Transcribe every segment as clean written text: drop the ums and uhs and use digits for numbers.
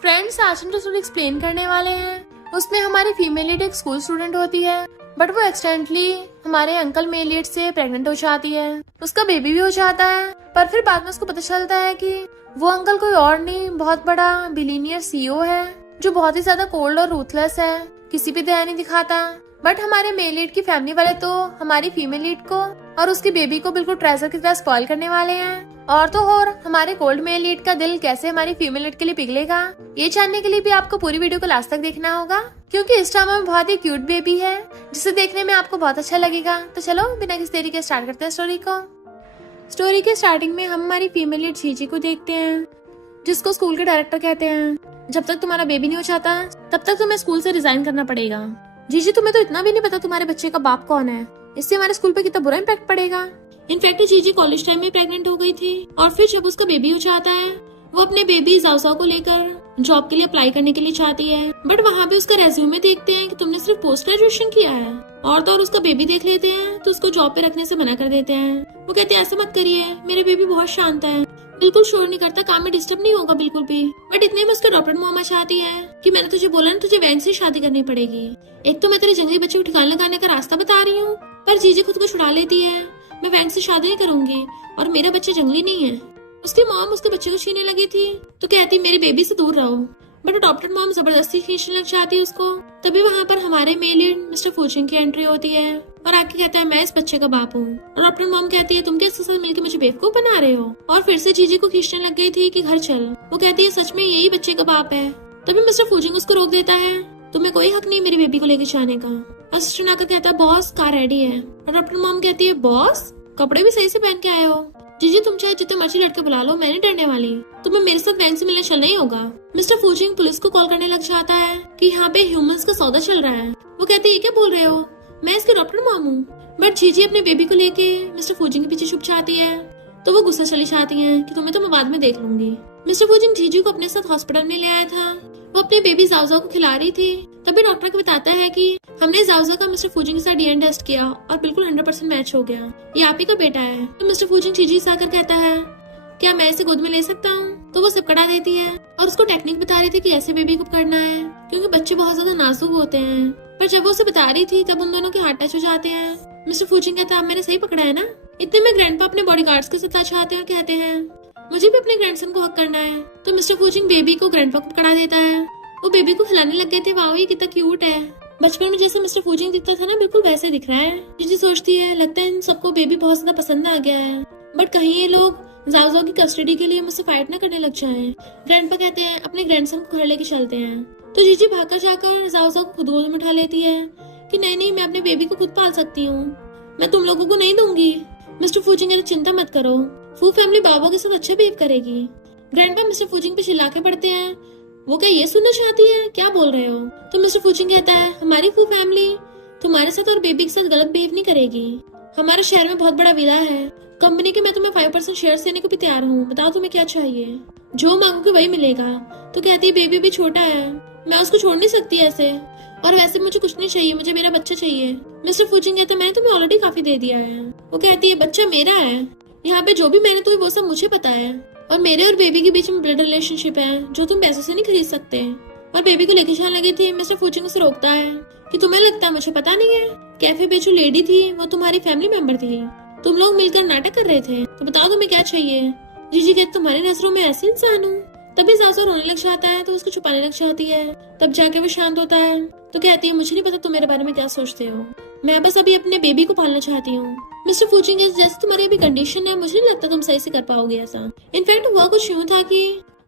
Friends, आज हम जो स्टोरी एक्सप्लेन करने वाले हैं उसमें हमारी फीमेल लीड एक स्कूल स्टूडेंट होती है, बट वो एक्सीडेंटली हमारे अंकल मेल लीड से प्रेग्नेंट हो जाती है। उसका बेबी भी हो जाता है, पर फिर बाद में उसको पता चलता है कि वो अंकल कोई और नहीं, बहुत बड़ा बिलीनियर सीईओ है जो बहुत ही ज्यादा कोल्ड और रूथलेस है, किसी भी दया नहीं दिखाता। बट हमारे मेल लीड की फैमिली वाले तो हमारी फीमेल लीड को और उसकी बेबी को बिल्कुल ट्रेजर की तरह स्पॉइल करने वाले हैं। और तो और हमारे कोल्ड मेल लीड का दिल कैसे हमारी फीमेल लीड के लिए पिघलेगा, ये जानने के लिए भी आपको पूरी वीडियो को लास्ट तक देखना होगा, क्योंकि इस ड्रामा में बहुत ही क्यूट बेबी है जिसे देखने में आपको बहुत अच्छा लगेगा। तो चलो बिना किसी देरी के स्टार्ट करते हैं स्टोरी को। स्टोरी के स्टार्टिंग में हम हमारी फीमेल लीड जीजी को देखते हैं, जिसको स्कूल के डायरेक्टर कहते हैं। जब तक तुम्हारा बेबी नहीं हो जाता तब तक तुम्हें स्कूल से रिजाइन करना पड़ेगा। जीजी, तुम्हें तो इतना भी नहीं पता तुम्हारे बच्चे का बाप कौन है, इससे हमारे स्कूल पे कितना बुरा इम्पैक्ट पड़ेगा। इनफैक्ट जीजी कॉलेज टाइम में प्रेग्नेंट हो गई थी और फिर जब उसका बेबी हो जाता है वो अपने बेबी जाओ को लेकर जॉब के लिए अप्लाई करने के लिए चाहती है, बट वहाँ पे उसका रेज्यूमे देखते हैं कि तुमने सिर्फ पोस्ट ग्रेजुएशन किया है। और तो और उसका बेबी देख लेते हैं तो उसको जॉब पे रखने से मना कर देते हैं। वो कहते हैं ऐसा मत करिए, मेरे बेबी बहुत शांत है, बिल्कुल शोर नहीं करता, काम में डिस्टर्ब नहीं होगा बिल्कुल भी। बट इतने में उसका डॉक्टर मोमा चाहती है कि मैंने तुझे बोला ना तुझे वैंग से शादी करनी पड़ेगी। एक तो मैं तेरे जंगली बच्चे को ठिकाना लगाने का रास्ता बता रही हूँ, पर जीजी खुद को छुड़ा लेती है। मैं वैंग से शादी नहीं करूंगी और मेरा बच्चा जंगली नहीं है। उसकी मॉम उसके बच्चे को छीनने लगी थी तो कहती मेरे बेबी से दूर रहो, बट डॉक्टर मॉम जबरदस्ती खींचने लग जाती है उसको। तभी वहाँ पर हमारे मेल लीड मिस्टर फूचिंग की एंट्री होती है और आके कहता है मैं इस बच्चे का बाप हूँ। और डॉक्टर मॉम कहती है तुम किसके साथ मिलकर मुझे बेवकूफ बना रहे हो। और फिर से जीजी को खींचने लग गई थी कि घर चल। वो कहती है सच में यही बच्चे का बाप है। तभी मिस्टर फूचिंग उसको रोक देता है, तुम्हें कोई हक नहीं मेरी बेबी को लेकर जाने का। असिस्टेंट आकर कहता है बॉस कार रेडी है। और डॉक्टर मॉम कहती है बॉस कपड़े भी सही से पहन के आए हो। जीजी तुम चाहे जितने मर्जी लड़के बुला लो, मैं नहीं डरने वाली, तुम्हें मेरे साथ बैंक से मिलने चलना ही होगा। मिस्टर फूचिंग पुलिस को कॉल करने लग जाता है कि यहाँ पे ह्यूमंस का सौदा चल रहा है। वो कहते ये क्या बोल रहे हो, मैं इसके डॉक्टर मॉम हूँ। बट जीजी अपने बेबी को लेके मिस्टर फूचिंग के पीछे छुप जाती है तो वो गुस्सा चली जाती है कि तुम्हें तो मैं बाद में देख लूंगी। मिस्टर फूचिंग जीजी को अपने साथ हॉस्पिटल में ले आया था, वो अपने बेबी जाओ को खिला रही थी। तभी डॉक्टर को बताता है कि हमने जाओ का मिस्टर फूचिंग के साथ डीएनए टेस्ट किया और बिल्कुल 100% मैच हो गया, ये आप ही का बेटा है। तो मिस्टर फूचिंग जीजी से आकर कहता है क्या मैं इसे गोद में ले सकता हूँ। तो वो सिपकड़ा देती है और उसको टेक्निक बता रही थी कि ऐसे बेबी को करना है, क्योंकि बच्चे बहुत ज्यादा नाजुक होते हैं। पर जब वो उसे बता रही थी तब उन दोनों के हाथ टच हो जाते हैं। मिस्टर फूचिंग कहता है मैंने सही पकड़ा है ना। इतने में ग्रैंडपा अपने बॉडीगार्ड्स के साथ आ जाते हैं और कहते हैं मुझे भी अपने ग्रैंडसन को हक करना है। तो मिस्टर फूचिंग बेबी को ग्रैंडपा को पकड़ा देता है। वो बेबी को खिलाने लग गए थे। वाओ ये कितना क्यूट है, बचपन में जैसे मिस्टर फूचिंग दिखता था ना बिल्कुल वैसे दिख रहा है। जीजी सोचती है लगता है इन सबको बेबी बहुत ज्यादा पसंद आ गया है, बट कहीं ये लोग जाओ की कस्टडी के लिए मुझसे फाइट ना करने लग जाएं। ग्रैंडपा कहते हैं अपने ग्रैंडसन को घर लेके चलते हैं। तो जीजी भागकर जाकर जाओ को खुद गोद में उठा लेती है कि नहीं मैं अपने बेबी को खुद पाल सकती हूँ, मैं तुम लोगों को नहीं दूंगी। मिस्टर फूचिंग कहते चिंता मत करो, फू फैमिली बाबा के साथ अच्छा बिहेव करेगी। ग्रैंडपा मिस्टर फूचिंग पे चिल्ला के पड़ते हैं, वो क्या ये सुनना चाहती है, क्या बोल रहे हो। तो मिस्टर फूचिंग कहता है हमारी फू फैमिली तुम्हारे साथ और बेबी के साथ गलत बिहेव नहीं करेगी। हमारे शहर में बहुत बड़ा विला है, कंपनी के मैं तुम्हें 5% शेयर देने को भी तैयार हूँ, बताओ तुम्हें क्या चाहिए, जो मांगोगे वही मिलेगा। तो कहती है बेबी भी छोटा है, मैं उसको छोड़ नहीं सकती ऐसे, और वैसे मुझे कुछ नहीं चाहिए, मुझे मेरा बच्चा चाहिए। मिस्टर फूचिंग कहता है मैंने तुम्हें ऑलरेडी काफी दे दिया है। वो कहती है बच्चा मेरा है, यहाँ पे जो भी मैंने तुम्हें वो सब मुझे पता है, और मेरे और बेबी के बीच में ब्लड रिलेशनशिप है जो तुम पैसों से नहीं खरीद सकते। और बेबी को लेके जाने लगी थी। मिस्टर फूचिंग उसे रोकता है कि तुम्हें लगता है मुझे पता नहीं है, कैफे पे जो लेडी थी वो तुम्हारी फैमिली मेंबर थी, तुम लोग मिलकर नाटक कर रहे थे, तो बताओ तुम्हें क्या चाहिए। जीजी कहते तुम्हारी नजरों में ऐसे इंसान हूँ। तभी जाओ रोने लग जाता है तो उसको छुपाने लग जाती है। तब जाके वो शांत होता है तो कहती है मुझे नहीं पता तुम मेरे बारे में क्या सोचते हो, मैं बस अभी अपने बेबी को पालना चाहती हूँ। मिस्टर फूचिंग जैसे तुम्हारी अभी कंडीशन है मुझे नहीं लगता तुम सही से कर पाओगे ऐसा। इनफैक्ट हुआ कुछ यूँ था कि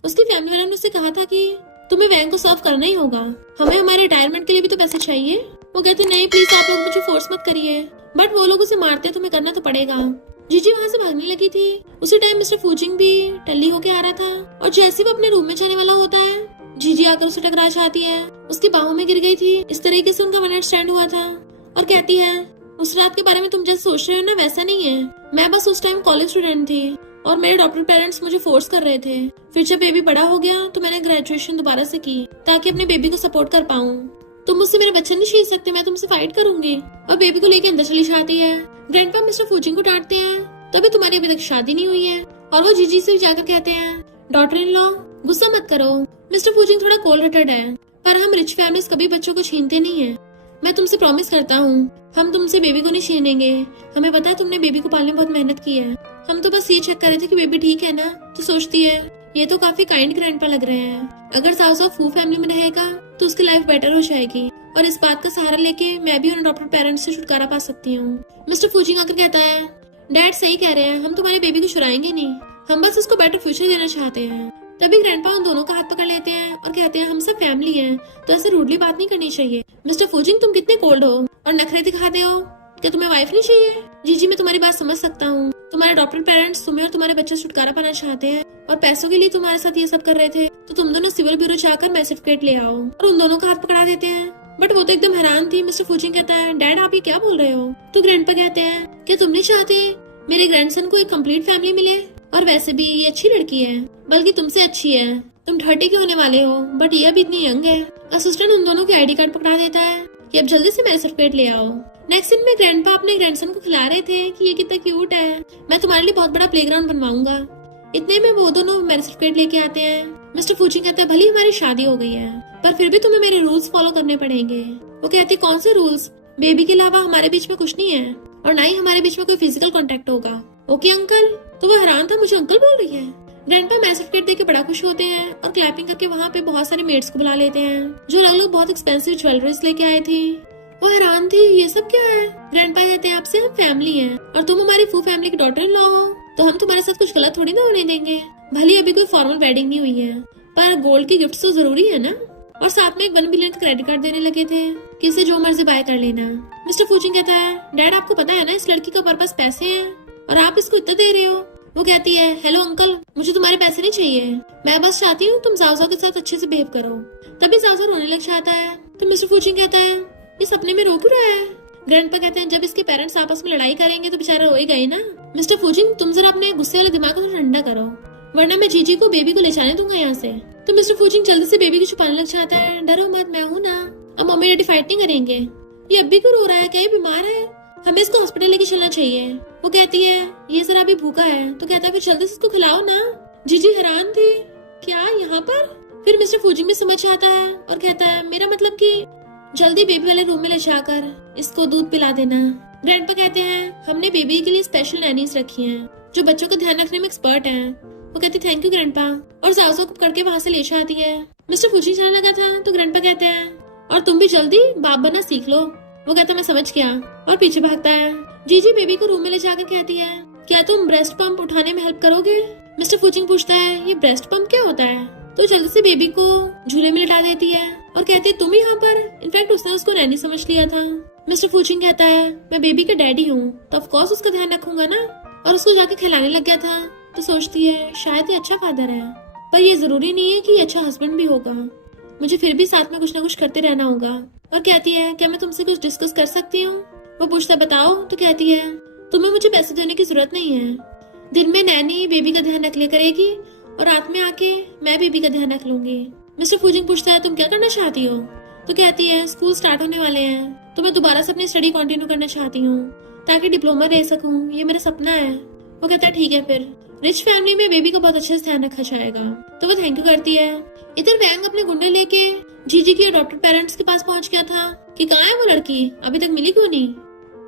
उसकी फैमिली वालों ने उससे कहा था कि तुम्हें वैंग को सर्व करना ही होगा, हमें हमारे रिटायरमेंट के लिए भी तो पैसे चाहिए। वो कहती नहीं प्लीज आप लोग मुझे फोर्स मत करिए, बट वो लोग उसे मारते हैं, तुम्हें करना तो पड़ेगा। जीजी वहाँ से भागने लगी थी। उसी टाइम मिस्टर फूचिंग भी टल्ली होके आ रहा था और जैसे वो अपने रूम में जाने वाला होता है जीजी आकर उसे टकरा जाती है, उसकी बाहों में गिर गई थी। इस तरीके से उनका वन नाइट स्टैंड हुआ था और कहती है उस रात के बारे में तुम जैसे सोच रहे हो ना वैसा नहीं है, मैं बस उस टाइम कॉलेज स्टूडेंट थी और मेरे डॉक्टर पेरेंट्स मुझे फोर्स कर रहे थे। फिर जब बेबी बड़ा हो गया तो मैंने ग्रेजुएशन दोबारा से की ताकि अपने बेबी को सपोर्ट कर पाऊँ। तुम मुझसे मेरा बच्चा नहीं छीन सकते, मैं तुमसे फाइट करूंगी। और बेबी को लेके अंदर चली जाती है। ग्रैंडपा मिस्टर फूचिंग को डांटते हैं तभी तुम्हारी अभी तक शादी नहीं हुई है। और वो जीजी से जाकर कहते हैं डॉटर इन लॉ गुस्सा मत करो, मिस्टर फूजिंग थोड़ा कोल्ड हार्टेड है, पर हम रिच फैमिलीज कभी बच्चों को छीनते नहीं है। मैं तुमसे प्रॉमिस करता हूँ, हम तुमसे बेबी को नहीं छीनेंगे। हमें पता है तुमने बेबी को पालने में बहुत मेहनत की है। हम तो बस ये चेक कर रहे थे कि बेबी ठीक है ना। तो सोचती है ये तो काफी काइंड ग्रैंडपा लग रहे हैं। अगर साउस ऑफ फू फैमिली में रहेगा तो उसकी लाइफ बेटर हो जाएगी, और इस बात का सहारा लेके मैं भी उन अडॉप्टेड पेरेंट्स से छुटकारा पा सकती हूँ। मिस्टर फूजिंग आकर कहता है, डैड सही कह रहे हैं, हम तुम्हारे बेबी को छुड़ाएंगे नहीं, हम बस उसको बेटर फ्यूचर देना चाहते हैं। तभी ग्रैंडपा उन दोनों का हाथ पकड़ लेते हैं और कहते हैं, हम सब फैमिली हैं, तो ऐसे रूडली बात नहीं करनी चाहिए। मिस्टर फूजिंग तुम कितने कोल्ड हो और नखरे दिखाते हो, क्या तुम्हें वाइफ नहीं चाहिए? जी मैं तुम्हारी बात समझ सकता हूँ। तुम्हारे अडॉप्टेड पेरेंट्स तुम्हें और तुम्हारे बच्चे से छुटकारा पाना चाहते हैं और पैसों के लिए तुम्हारे साथ ये सब कर रहे थे, तो तुम दोनों सिविल ब्यूरो जाकर मैच सर्टिफिकेट ले आओ। और उन दोनों का हाथ पकड़ा देते हैं। बट वो तो एकदम हैरान थी। मिस्टर फूजिंग कहता है, डैड आप ये क्या बोल रहे हो? तो ग्रैंडपा कहते हैं, क्या तुम नहीं चाहते मेरे ग्रैंडसन को एक कंप्लीट फैमिली मिले? और वैसे भी ये अच्छी लड़की है, बल्कि तुमसे अच्छी है। तुम 30 के होने वाले हो, बट ये अभी इतनी यंग है। असिस्टेंट उन दोनों के आईडी कार्ड पकड़ा देता है कि अब जल्दी से मैरिज सर्टिफिकेट ले आओ। नेक्स्ट दिन में ग्रैंडपा अपने ग्रैंडसन को खिला रहे थे कि ये कितना क्यूट है, मैं तुम्हारे लिए बहुत बड़ा प्लेग्राउंड बनवाऊंगा। इतने में वो दोनों मैरिज सर्टिफिकेट लेके आते हैं। मिस्टर फूजिंग कहता है, भले हमारी शादी हो गई है, पर फिर भी तुम्हें मेरे रूल्स फॉलो करने पड़ेंगे। वो कहती, कौन से रूल्स? बेबी के अलावा हमारे बीच में कुछ नहीं है, और ना ही हमारे बीच में कोई फिजिकल कॉन्टेक्ट होगा। Okay uncle? तो वो हैरान था, मुझे अंकल बोल रही है। ग्रैंडपा मैरिज सर्टिफिकेट देके बड़ा खुश होते हैं और क्लैपिंग करके वहाँ पे बहुत सारे मेड्स को बुला लेते हैं, जो अलग अलग बहुत एक्सपेंसिव ज्वेलरीज लेके आए थे। वो हैरान थी, ये सब क्या है? ग्रैंडपा कहते हैं, आपसे हम फैमिली हैं और तुम हमारी फू फैमिली की डॉटर इन लॉ हो, तो हम तुम्हारे साथ कुछ गलत थोड़ी ना होने देंगे। भले अभी कोई फॉर्मल वेडिंग नहीं हुई है, पर गोल्ड की गिफ्ट तो जरूरी है ना। और साथ में एक 1 बिलियन का क्रेडिट कार्ड देने लगे थे कि इसे जो मर्जी बाय कर लेना। मिस्टर फूजिंग कहता है, डैड आपको पता है ना इस लड़की का पर्पस पैसे है, और आप इसको इतना दे रहे हो। वो कहती है, हेलो अंकल, मुझे तुम्हारे पैसे नहीं चाहिए, मैं बस चाहती हूँ तुम जाओजा के साथ अच्छे से बिहेव करो। तभी जाओजा रोने लग जाता है। तो मिस्टर फूजिंग कहता है, ये सपने में रो क्यों रहा है? ग्रैंडपा कहते हैं, जब इसके पेरेंट्स आपस में लड़ाई करेंगे तो बेचारा रोएगा ही ना। मिस्टर फूजिंग तुम जरा अपने गुस्से वाले दिमाग को ठंडा करो, वरना मैं जीजी को बेबी को ले जाने दूंगा यहाँ से। तो मिस्टर फूजिंग जल्दी से बेबी को छुपाने लग जाता है। डरो मत, मैं हूँ ना, अब मम्मी डैडी फाइट नहीं करेंगे। ये अभी क्यों रो रहा है? क्या ये बीमार है? हमें इसको हॉस्पिटल लेके चलना चाहिए। वो कहती है, ये जरा अभी भूखा है। तो कहता है, फिर जल्दी से इसको खिलाओ ना। जीजी हैरान थी, क्या यहाँ पर? फिर मिस्टर फूजिंग भी समझ आता है और कहता है, मेरा मतलब कि जल्दी बेबी वाले रूम में ले जाकर इसको दूध पिला देना। ग्रैंडपा कहते हैं, हमने बेबी के लिए स्पेशल नैनीज रखी हैं, जो बच्चों का ध्यान रखने में एक्सपर्ट हैं। वो कहती, थैंक यू ग्रैंडपा, और जाओजा को पकड़ के वहाँ से ले जाती है। मिस्टर फूजिंग जाने लगा था तो ग्रैंडपा कहते हैं, और तुम भी जल्दी बाप बनना सीख लो। वो कहता, मैं समझ गया, और पीछे भागता है। जीजी बेबी को रूम में ले जाकर कहती है, क्या तुम ब्रेस्ट पंप उठाने में हेल्प करोगे? मिस्टर फूजिंग पूछता है, ये ब्रेस्ट पंप क्या होता है? तो जल्दी से बेबी को झूले में लिटा देती है और कहती है, तुम यहाँ पर? इनफैक्ट उसने उसको नैनी समझ लिया था। मिस्टर फूजिंग कहता है, मैं बेबी का डैडी हूँ, तो ऑफ कोर्स उसका ध्यान रखूंगा ना। और उसको जाके खिलाने लग गया था। तो सोचती है, शायद ये अच्छा फादर है, पर ये जरूरी नहीं है कि ये अच्छा हस्बैंड भी होगा। मुझे फिर भी साथ में कुछ ना कुछ करते रहना होगा। और कहती है, क्या मैं तुमसे कुछ डिस्कस कर सकती हूँ? वो पूछता, बताओ। तो कहती है, तुम्हें मुझे पैसे देने की जरूरत नहीं है। दिन में नैनी बेबी का ध्यान रख लिया करेगी और रात में आके मैं बेबी का ध्यान रख लूंगी। मिस्टर फूजिंग पूछता है, तुम क्या करना चाहती हो? तो कहती है, स्कूल स्टार्ट होने वाले हैं, तो मैं दोबारा से अपनी स्टडी कंटिन्यू करना चाहती हूँ ताकि डिप्लोमा ले सकूँ। ये मेरा सपना है। वो कहता है, ठीक है, फिर रिच फैमिली में बेबी का बहुत अच्छे से ध्यान रखा जाएगा। तो वो थैंक यू करती है। इधर वैंग अपने गुंडे लेके जीजी के अडॉप्टेड पेरेंट्स के पास पहुंच गया था कि कहाँ है वो लड़की, अभी तक मिली क्यों नहीं?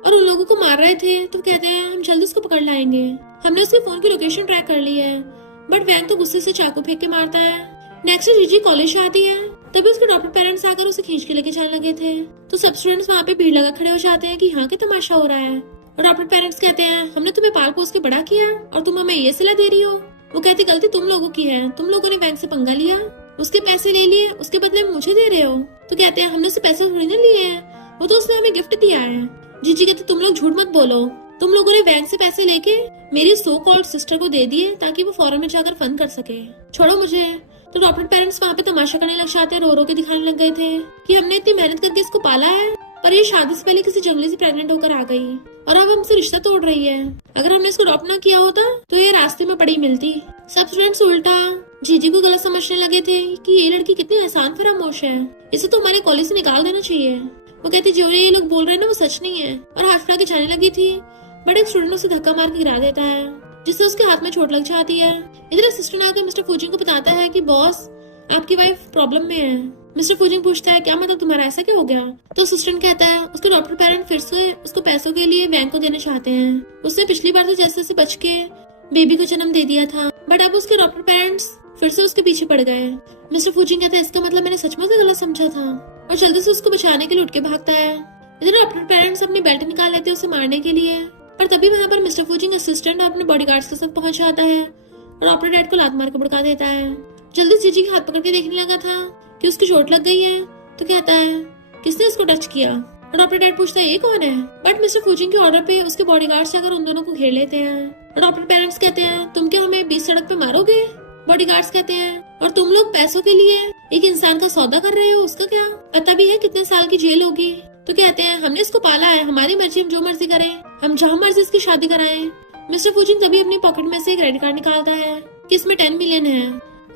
और उन लोगों को मार रहे थे। तो कहते हैं, हम जल्दी उसको पकड़ लाएंगे, हमने उसके फोन की लोकेशन ट्रैक कर ली है। बट वैंग तो गुस्से से चाकू फेंक के मारता है। नेक्स्ट जीजी कॉलेज आती है, तभी उसके अडॉप्टेड पेरेंट्स आकर उसे खींच के लेके जाने लगे थे। तो सब स्टूडेंट्स वहाँ पे भीड़ लगा खड़े हो जाते हैं कि यहाँ के तमाशा हो रहा है। अडॉप्टेड पेरेंट्स कहते हैं, हमने तुम्हें पाल पोस के बड़ा किया और तुम हमें ये सिला दे रही हो। वो कहती, गलती तुम लोगों की है, तुम लोगों ने बैंक से पंगा लिया, उसके पैसे ले लिए, उसके बदले में मुझे दे रहे हो। तो कहते हैं, हमने उससे पैसे थोड़ी ना लिए हैं, वो तो उसने हमें गिफ्ट दिया है। जीजी कहते, तुम लोग झूठ मत बोलो, तुम लोगों ने बैंक से पैसे लेके मेरी सो कॉल्ड सिस्टर को दे दिए ताकि वो फॉरेन में जाकर फन कर सके, छोड़ो मुझे। तो अडॉप्टेड पेरेंट्स वहाँ पे तमाशा करने लग जाते हैं, रो रो के दिखाने लग गए थे कि हमने इतनी मेहनत करके इसको पाला है, पर ये शादी से पहले किसी जंगली से प्रेग्नेंट होकर आ गई और अब हमसे रिश्ता तोड़ रही है। अगर हमने इसको अडॉप्ट ना किया होता तो ये रास्ते में पड़ी मिलती। सब स्टूडेंट्स उल्टा जीजी को गलत समझने लगे थे कि ये लड़की कितनी एहसान फरामोश है, इसे तो हमारे कॉलेज से निकाल देना चाहिए। वो कहती, जो ये लोग बोल रहे हैं ना वो सच नहीं है, और हाथ फड़ा के जाने लगी थी, बट एक स्टूडेंट उसे धक्का मार के गिरा देता है। जिससे उसके हाथ में चोट लग जाती है। इधर असिस्टेंट आकर मिस्टर फूजिंग को बताता है कि बॉस, आपकी वाइफ प्रॉब्लम में है। मिस्टर फूजिंग पूछता है क्या मतलब तुम्हारा, ऐसा क्या हो गया? तो असिस्टेंट कहता है उसके डॉक्टर पेरेंट फिर से उसको पैसों के लिए बैंक को देना चाहते हैं। उसने पिछली बार तो जैसे जैसे बच के बेबी को जन्म दे दिया था, बट अब उसके डॉक्टर पेरेंट्स फिर से उसके पीछे पड़ गए। मिस्टर फूजिंग कहता है इसका मतलब मैंने सचमुच में गलत समझा था, और जल्दी से उसको बचाने के लिए उठ के भागता है। इधर डॉक्टर पेरेंट्स अपनी बेल्ट निकाल लेते हैं उसे मारने के लिए, पर तभी वहाँ पर मिस्टर फूजिंग असिस्टेंट अपने बॉडीगार्ड्स के साथ पहुंच जाता है और डॉक्टर डैड को लात मार के भड़का देता है। जल्दी जीजी के हाथ पकड़ के देखने लगा था कि उसकी चोट लग गई है, तो कहता है किसने इसको टच किया? और डॉक्टर डैड पूछता है ये कौन है? बट मिस्टर फूजिंग के ऑर्डर पे उसके बॉडीगार्ड्स जाकर उन दोनों को घेर लेते हैं। और डॉक्टर पेरेंट्स कहते हैं तुम क्या हमें बीच सड़क पे मारोगे? बॉडीगार्ड्स कहते हैं और तुम लोग पैसों के लिए एक इंसान का सौदा कर रहे हो, उसका क्या पता भी है कितने साल की जेल होगी? तो कहते हैं हमने इसको पाला है, हमारी मर्जी, हम जो मर्जी करें, हम जहाँ मर्जी इसकी शादी कराएं। मिस्टर फूजिंग तभी अपनी पॉकेट में से क्रेडिट कार्ड निकालता है कि इसमें 10 मिलियन है,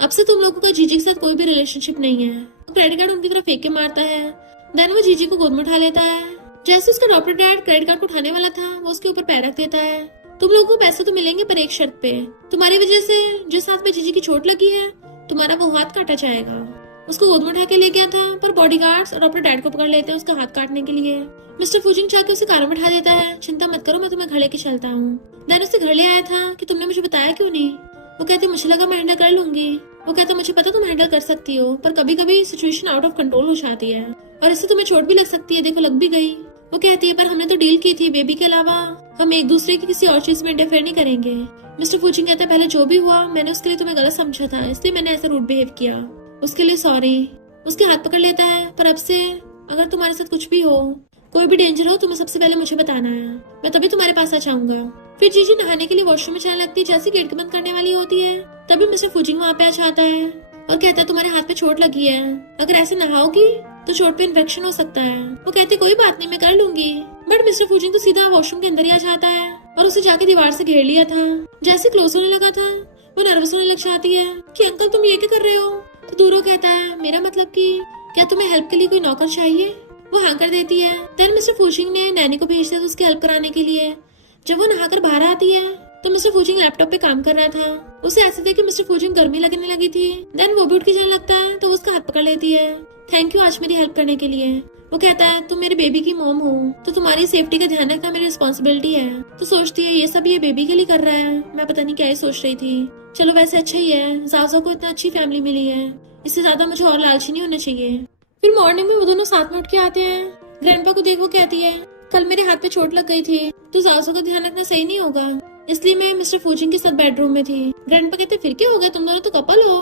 अब से तुम लोगों का जीजी के साथ कोई भी रिलेशनशिप नहीं है। तो क्रेडिट कार्ड उनकी तरफ फेंक के मारता है। देन वो जीजी को गोद में उठा लेता है। जैसे उसका डॉक्टर डैड क्रेडिट कार्ड को उठाने वाला था, वो उसके ऊपर पैर रख देता है। तुम लोगों को पैसे तो मिलेंगे पर एक शर्त पे, तुम्हारी वजह से जिस हाथ में जीजी की चोट लगी है तुम्हारा वो हाथ काटा जाएगा। उसको गोद में उठा के ले गया था, पर बॉडीगार्ड्स और डॉक्टर डैड को पकड़ लेते हैं उसका हाथ काटने के लिए। मिस्टर फूजिंग जाके उसे कार में उठा देता है, चिंता मत करो मैं तुम्हें घर लेके चलता हूँ। देन उससे घर ले आया था कि तुमने मुझे बताया क्यों नहीं? वो कहते मुझे लगा मैं हैंडल कर लूंगी। वो कहता मुझे पता तुम हैंडल कर सकती हो, पर कभी कभी सिचुएशन आउट ऑफ कंट्रोल हो जाती है और इससे तुम्हें चोट भी लग सकती है, देखो लग भी गई। वो कहती है पर हमने तो डील की थी, बेबी के अलावा हम एक दूसरे की किसी और चीज में इंटरफेयर नहीं करेंगे। मिस्टर फूजिंग कहता है पहले जो भी हुआ मैंने उसके लिए तुम्हें गलत समझा था, इसलिए मैंने ऐसा रूड बिहेव किया, उसके लिए सॉरी। उसके हाथ पकड़ लेता है, पर अब से अगर तुम्हारे साथ कुछ भी हो, कोई भी डेंजर हो, तुम्हें सबसे पहले मुझे बताना है, मैं तभी तुम्हारे पास आ जाऊंगा। फिर जीजी नहाने के लिए वॉशरूम में जाने लगती है। जैसे गेट बंद करने वाली होती है तभी मिस्टर फूजिंग वहाँ पे आ जाता है और कहता है तुम्हारे हाथ पे चोट लगी है, अगर ऐसे नहाओगी तो चोट पे इन्फेक्शन हो सकता है। वो कहते कोई बात नहीं मैं कर लूंगी, बट मिस्टर फूजिंग तो सीधा वॉशरूम के अंदर ही आ जाता है और उसे जाके दीवार से घेर लिया था। जैसे क्लोज होने लगा था वो नर्वस होने लग जाती है कि अंकल तुम ये क्या कर रहे हो? तो दूरों कहता है मेरा मतलब कि क्या तुम्हें हेल्प के लिए कोई नौकर चाहिए? वो हाँ कर देती है। देन मिस्टर फूजिंग ने नैनी को भेज दिया उसकी हेल्प कराने के लिए। जब वो नहाकर बाहर आती है तो मिस्टर फूजिंग लैपटॉप पे काम कर रहा था। उसे ऐसे थे कि मिस्टर फूजिंग गर्मी लगने लगी थी। देन वो भी उठ के जाने लगता है तो उसका हाथ पकड़ लेती है, थैंक यू आज मेरी हेल्प करने के लिए। वो कहता है तुम मेरे बेबी की मॉम हो तो तुम्हारी सेफ्टी का ध्यान रखना मेरी रिस्पॉन्सिबिलिटी है। तो सोचती है ये सब ये बेबी के लिए कर रहा है, मैं पता नहीं क्या ही सोच रही थी। चलो वैसे अच्छा ही है, जाजो को इतना अच्छी फैमिली मिली है, इससे ज्यादा मुझे और लालची नहीं होना चाहिए। फिर मॉर्निंग में वो दोनों साथ में उठ के आते हैं। ग्रैंडपा को देख वो कहती है कल मेरे हाथ पे चोट लग गई थी तो जाजो का ध्यान रखना सही नहीं होगा, इसलिए मैं मिस्टर फूजिंग के साथ बेडरूम में थी। ग्रैंडपा कहते फिर क्या हो गया, तुम दोनों तो कपल हो,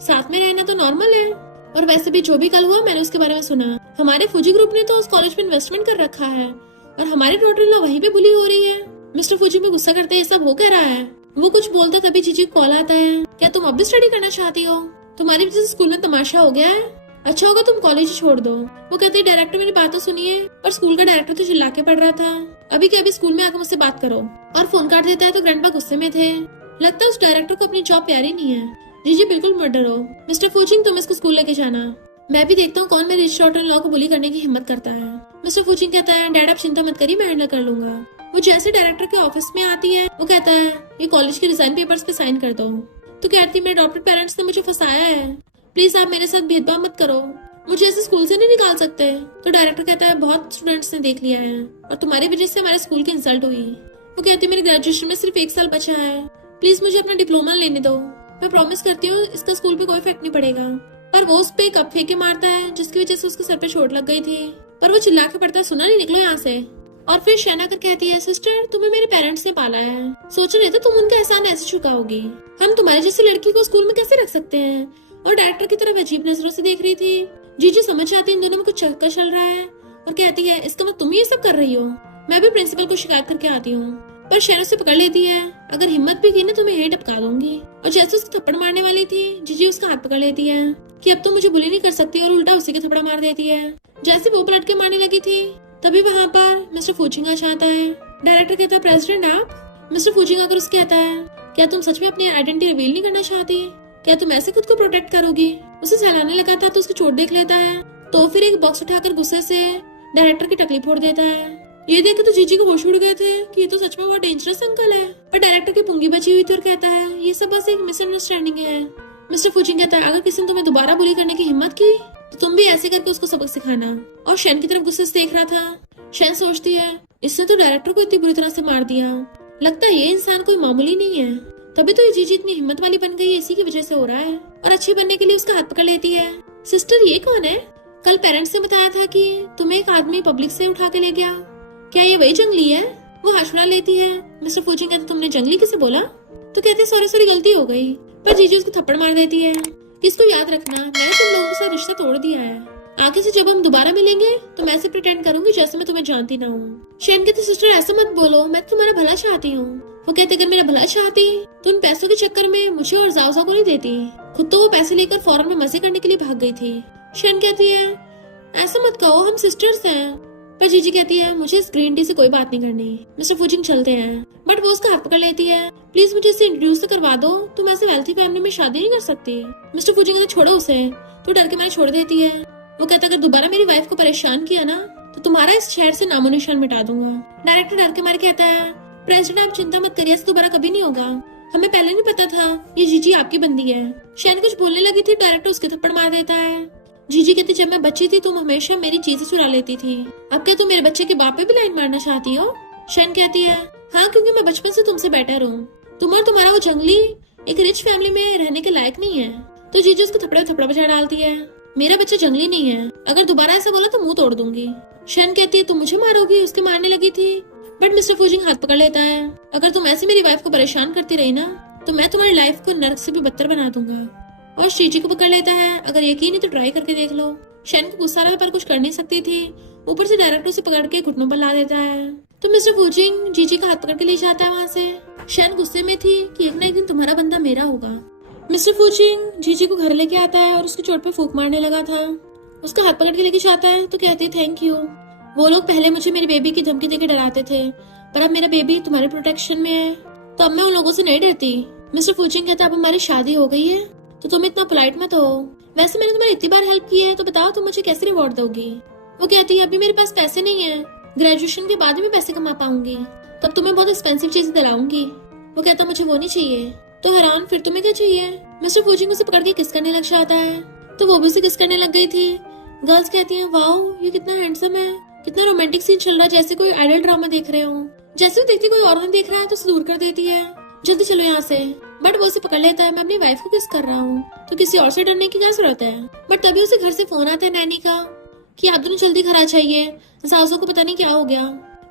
साथ में रहना तो नॉर्मल है, और वैसे भी जो भी कल हुआ मैंने उसके बारे में सुना, हमारे फूजी ग्रुप ने तो उस कॉलेज में इन्वेस्टमेंट कर रखा है और हमारी डॉटर इन वहीं पे बुली हो रही है। मिस्टर फूजी में गुस्सा करते ये सब हो क्या रहा है? वो कुछ बोलता तभी जीजी को कॉल आता है, क्या तुम अब भी स्टडी करना चाहती हो? तुम्हारी वजह से स्कूल में तमाशा हो गया है, अच्छा होगा तुम कॉलेज ही छोड़ दो। वो कहते हैं डायरेक्टर मेरी बात तो सुनिए, पर स्कूल का डायरेक्टर तो चिल्ला के पड़ रहा था, अभी के अभी स्कूल में आकर मुझसे बात करो। और फोन काट देता है तो ग्रैंडपा गुस्से में थे, लगता है उस डायरेक्टर को अपनी जॉब प्यारी नहीं है। जीजी बिल्कुल मत डरो, मिस्टर फूजिंग तुम इसको स्कूल लेके जाना, मैं भी देखता हूँ कौन मेरे रिच डॉटर इन लॉ को बुली करने की हिम्मत करता है। मिस्टर फूजिंग कहता है डैड आप चिंता मत करिए मैं हैंडल कर लूंगा। वो जैसे डायरेक्टर के ऑफिस में आती है वो कहता है ये कॉलेज के रिजाइन पेपर्स पे साइन कर दो। तो कहती है मेरे डॉक्टर पेरेंट्स ने मुझे फंसाया है, प्लीज आप मेरे साथ भेदभाव मत करो, मुझे ऐसे स्कूल से नहीं निकाल सकते। तो डायरेक्टर कहता है बहुत स्टूडेंट्स ने देख लिया है और तुम्हारी वजह से हमारे स्कूल की इंसल्ट हुई। वो कहती है मेरे ग्रेजुएशन में सिर्फ 1 साल बचा है, प्लीज मुझे अपना डिप्लोमा लेने दो, मैं प्रॉमिस करती हूँ इसका स्कूल पे कोई इफेक्ट नहीं पड़ेगा। पर वो उस पे कप फेंक के मारता है जिसकी वजह से उसके सर पे चोट लग गई थी, पर वो चिल्ला के पड़ता है सुना नहीं, निकलो यहाँ से। और फिर शहना कर कहती है सिस्टर तुम्हें मेरे पेरेंट्स ने पाला है, सोच रहे थे तुम उनका एहसान ऐसे चुकाओगी, हम तुम्हारे जैसी लड़की को स्कूल में कैसे रख सकते हैं। और डायरेक्टर की तरफ अजीब नजरों से देख रही थी। जीजी समझ जाती है इन दोनों में कुछ चक्कर चल रहा है और कहती है इसका मतलब तुम ये सब कर रही हो, मैं भी प्रिंसिपल को शिकायत करके आती हूँ। पर शहर से पकड़ लेती है, अगर हिम्मत भी की ना तो मैं यही टपका दूंगी। और जैसे उसको थप्पड़ मारने वाली थी जीजी उसका हाथ पकड़ लेती है कि अब तो मुझे बुली नहीं कर सकती और उल्टा उसी के थप्पड़ मार देती है। जैसे वो पलट के मारने लगी थी तभी वहाँ पर मिस्टर फूजिंग आ जाता है। डायरेक्टर कहता है प्रेसिडेंट आप? मिस्टर फूजिंग आकर उससे कहता है क्या तुम सच में अपनी आइडेंटिटी रिवील नहीं करना चाहती, क्या तुम ऐसे खुद को प्रोटेक्ट करोगी? उसे सहलाने लगा था तो उसकी चोट देख लेता है, तो फिर एक बॉक्स उठाकर गुस्से से डायरेक्टर की टकली फोड़ देता है। ये देख के तो जीजी को होश उड़ गए थे कि ये तो सच में बहुत डेंजरस अंकल है। पर डायरेक्टर की पुंगी बची हुई थी और कहता है ये सब बस एक मिसअंडरस्टैंडिंग है। मिस्टर फुचिंग कहता है अगर किसी ने तुम्हें दोबारा बुली करने की हिम्मत की तो तुम भी ऐसे करके उसको सबक सिखाना। और शैन की तरफ गुस्से से देख रहा था। शैन सोचती है इसने तो डायरेक्टर को इतनी बुरी तरह से मार दिया, लगता है ये इंसान कोई मामूली नहीं है, तभी तो ये जीजी इतनी हिम्मत वाली बन गई, इसी की वजह से हो रहा है। और अच्छी बनने के लिए उसका हाथ पकड़ लेती है। सिस्टर ये कौन है? कल पेरेंट्स ने बताया था कि तुम्हें एक आदमी पब्लिक से उठा के ले गया, क्या ये वही जंगली है? वो हाशुड़ा लेती है। मिस्टर फुचिंग कहते तुमने जंगली किसे बोला? तो कहते सॉरी सॉरी गलती हो गई। पर जीजी उसको थप्पड़ मार देती है। इसको याद रखना मैंने तुम लोगों के साथ रिश्ता तोड़ दिया है, आगे से जब हम दोबारा मिलेंगे तो मैं ऐसे प्रिटेंड करूंगी जैसे मैं तुम्हें जानती ना हूँ। शैन कहते सिस्टर ऐसा मत बोलो, मैं तुम्हारा भला चाहती हूँ। वो कहते अगर मेरा भला चाहती तो उन पैसों के चक्कर में मुझे और जाओ को नहीं देती, खुद तो वो पैसे लेकर फॉरेन में मजे करने के लिए भाग गई थी। शैन कहती है ऐसा मत कहो, हम सिस्टर्स हैं। पर जीजी कहती है मुझे इस ग्रीन टी से कोई बात नहीं करनी। मिस्टर फुचिंग चलते हैं बट वो उसका हाथ पकड़ लेती है। प्लीज मुझे इससे इंट्रोड्यूस तो करवा दो, तुम ऐसे वेल्थी फैमिली में शादी नहीं कर सकती। मिस्टर फुचिंग कहते छोड़ो उसे, तो डर के मैंने छोड़ देती है। वो कहता अगर दोबारा मेरी वाइफ को परेशान किया ना तो तुम्हारा इस शहर से नामो निशान मिटा दूंगा। डायरेक्टर डर के मारे कहता है प्रेसिडेंट आप चिंता मत करिए, ऐसा दोबारा कभी नहीं होगा, हमें पहले नहीं पता था ये जीजी आपकी बंदी है। शैन कुछ बोलने लगी थी, डायरेक्टर उसके थप्पड़ मार देता है। जीजी कहती जब मैं बच्ची थी तुम हमेशा मेरी चीजें चुरा लेती थी, अब क्या तुम मेरे बच्चे के बाप पे भी लाइन मारना चाहती हो? शैन कहती है हाँ क्योंकि मैं बचपन से तुमसे बेटर हूँ, तुम और तुम्हारा वो जंगली एक रिच फैमिली में रहने के लायक नहीं है। तो जीजी उसको थप्पड़ बजा डालती है। मेरा बच्चा जंगली नहीं है, अगर दोबारा ऐसा बोला तो मुंह तोड़ दूंगी। शैन कहती है तुम मुझे मारोगी, उसके मारने लगी थी। बट मिस्टर फुचिंग हाथ पकड़ लेता है अगर तुम ऐसे मेरी वाइफ को परेशान करती रही ना तो मैं तुम्हारी लाइफ को नर्क से भी बदतर बना दूंगा। और जीजी को पकड़ लेता है अगर यकीन नहीं तो ट्राई करके देख लो। शैन को गुस्सा रहा पर कुछ कर नहीं सकती थी, ऊपर से डायरेक्टर उसे पकड़ के घुटनों पर ला देता है। तो मिस्टर फुचिंग जीजी का हाथ पकड़ के ले जाता है वहाँ से। शैन गुस्से में थी कि एक ना एक दिन तुम्हारा बंदा मेरा होगा। मिस्टर फुचिंग जीजी को घर लेके आता है और उसकी चोट पे फूंक मारने लगा था। उसका हाथ पकड़ के लेके जाता है तो कहती है थैंक यू। वो लोग पहले मुझे मेरी बेबी की धमकी देके डराते थे, पर अब मेरा बेबी तुम्हारे प्रोटेक्शन में है तो अब मैं उन लोगों से नहीं डरती। मिस्टर फुचिंग कहता अब हमारी शादी हो गई है तो तुम इतना पोलाइट मत हो, वैसे मैंने तुम्हारी इतनी बार हेल्प की है तो बताओ तुम मुझे कैसे रिवॉर्ड दोगी? वो कहती है अभी मेरे पास पैसे नहीं है, ग्रेजुएशन के बाद भी पैसे कमा पाऊंगी, तब तुम्हें बहुत एक्सपेंसिव चीजें दिलाऊंगी। वो कहता मुझे वो नहीं चाहिए। तो हैरान फिर तुम्हें क्या चाहिए? मिस्टर फुचिंग उसे पकड़ के किस करने लग जाता है तो वो भी उसे किस करने लग गई थी। गर्ल्स कहती है वाओ ये कितना हैंडसम है, कितना रोमांटिक सीन चल रहा है, जैसे कोई आइडल ड्रामा देख रहे हो। जैसे वो देखती कोई और नहीं देख रहा है तो उसे दूर कर देती है, जल्दी चलो यहाँ से। बट वो उसे पकड़ लेता है मैं अपनी वाइफ को किस कर रहा हूँ तो किसी और से डरने की क्या जरूरत है। बट तभी उसे घर से फोन आता है नैनी का कि आप दोनों जल्दी घर आ जाइए, जाओ को पता नहीं क्या हो गया।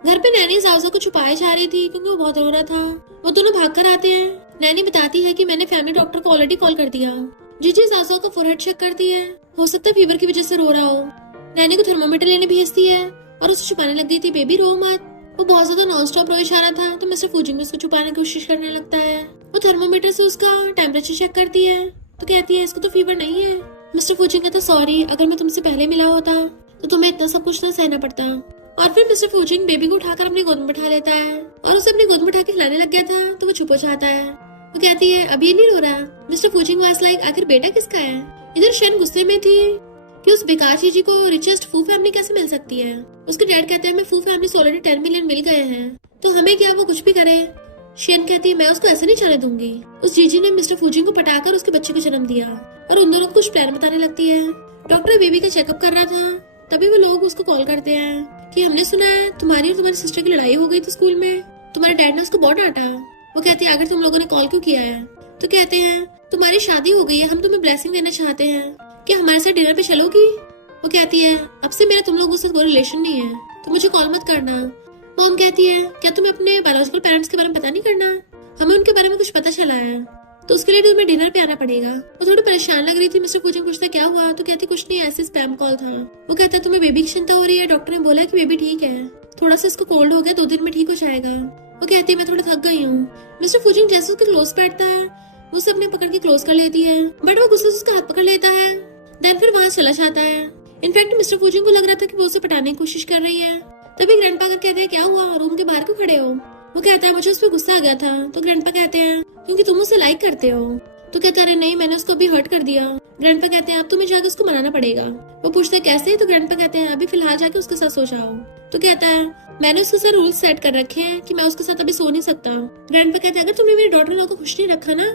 घर पे नैनी जाओ को छुपाए जा रही थी क्योंकि वो बहुत रो रहा था। वो दोनों भाग कर आते हैं। नैनी बताती है कि मैंने फैमिली डॉक्टर को ऑलरेडी कॉल कर दिया। जीजी जाओ का फोरहेड चेक करती है, हो सकता है फीवर की वजह से रो रहा हो। नैनी को थर्मोमीटर लेने भेजती है और उसे छुपाने लग गई थी बेबी रो मत। वो बहुत ज्यादा नॉन स्टॉप रोए जा रहा था तो मिस्टर फुचिंग उसको छुपाने की कोशिश करने लगता है। वो थर्मोमीटर से उसका टेम्परेचर चेक करती है तो कहती है इसको तो फीवर नहीं है। मिस्टर फुचिंग कहता सॉरी, अगर मैं तुमसे पहले मिला होता तो तुम्हें इतना सब कुछ ना सहना पड़ता। और फिर मिस्टर फुचिंग बेबी को उठाकर अपनी गोद में बैठा लेता है और उसे अपनी गोद में उठा के हिलाने लग गया था तो वो चुप हो जाता है। वो कहती है अब ये नहीं रो रहा। मिस्टर फुचिंग वाज लाइक आखिर बेटा किसका है? इधर शैन गुस्से में थी कि उस बेकार चीजी को रिचेस्ट फू फैमिली कैसे मिल सकती है। उसके डैड कहते हैं मैं फू फैमिली से ऑलरेडी 10 मिलियन मिल गए हैं तो हमें क्या, वो कुछ भी करे। शैन कहती है मैं उसको ऐसे नहीं जाने दूंगी। उस जीजी ने मिस्टर फुचिंग को पटाकर उसके बच्चे को जन्म दिया और उन दोनों को कुछ प्लान बताने लगती है। डॉक्टर बेबी का चेकअप कर रहा था तभी वो लोग उसको कॉल करते हैं कि हमने सुना है तुम्हारी और तुम्हारी सिस्टर की लड़ाई हो गई थी स्कूल में, तुम्हारे डैड ने उसको बहुत डांटा। वो कहती है अगर तुम लोगों ने कॉल क्यों किया है? तो कहते हैं तुम्हारी शादी हो गई है, हम तुम्हें ब्लेसिंग देना चाहते हैं, क्या हमारे साथ डिनर पे चलोगी? वो कहती है अब से मेरा तुम लोगों से कोई रिलेशन नहीं है तो मुझे कॉल मत करना। मॉम कहती है क्या तुम्हें अपने बायोलॉजिकल पेरेंट्स के बारे में पता नहीं करना? हमें उनके बारे में कुछ पता चला है तो उसके लिए तुम्हें डिनर पे आना पड़ेगा। वो थोड़ी परेशान लग रही थी। मिस्टर फुचिंग पूछते क्या हुआ तो कहती कुछ नहीं, ऐसे स्पैम कॉल था। वो कहता है तुम्हें बेबी की चिंता हो रही है, डॉक्टर ने बोला कि बेबी ठीक है, थोड़ा सा इसको कोल्ड हो गया, 2 दिन में ठीक हो जाएगा। वो कहती है मैं थोड़ी थक गई हूँ। मिस्टर फुचिंग जैसे उसके क्लोज बैठता है वो उसे अपने पकड़ के क्लोज कर लेती है बट वो गुस्से से उसका हाथ पकड़ लेता है। देन फिर वहाँ चला जाता है। इनफैक्ट मिस्टर फुचिंग को लग रहा था कि वो उसे पटाने की कोशिश कर रही है। तभी ग्रैंडपा कहते हैं क्या हुआ, रूम के बाहर क्यों खड़े हो? वो कहता है मुझे उस पर गुस्सा आ गया था। तो ग्रैंडपा कहते हैं क्योंकि तुम उसे लाइक करते हो। तो कहता है अरे नहीं, मैंने उसको अभी हर्ट कर दिया। ग्रैंडपा कहते हैं अब तुम्हें जाके उसको मनाना पड़ेगा। वो पूछते हैं कैसे, तो ग्रैंडपा कहते हैं अभी फिलहाल जाके उसके साथ सो जाओ। तो कहता है मैंने उसके साथ रूल्स सेट कर रखे हैं कि मैं उसके साथ अभी सो नहीं सकता। ग्रैंडपा कहते हैं अगर तुमने मेरी डॉटर इन को खुश नहीं रखा ना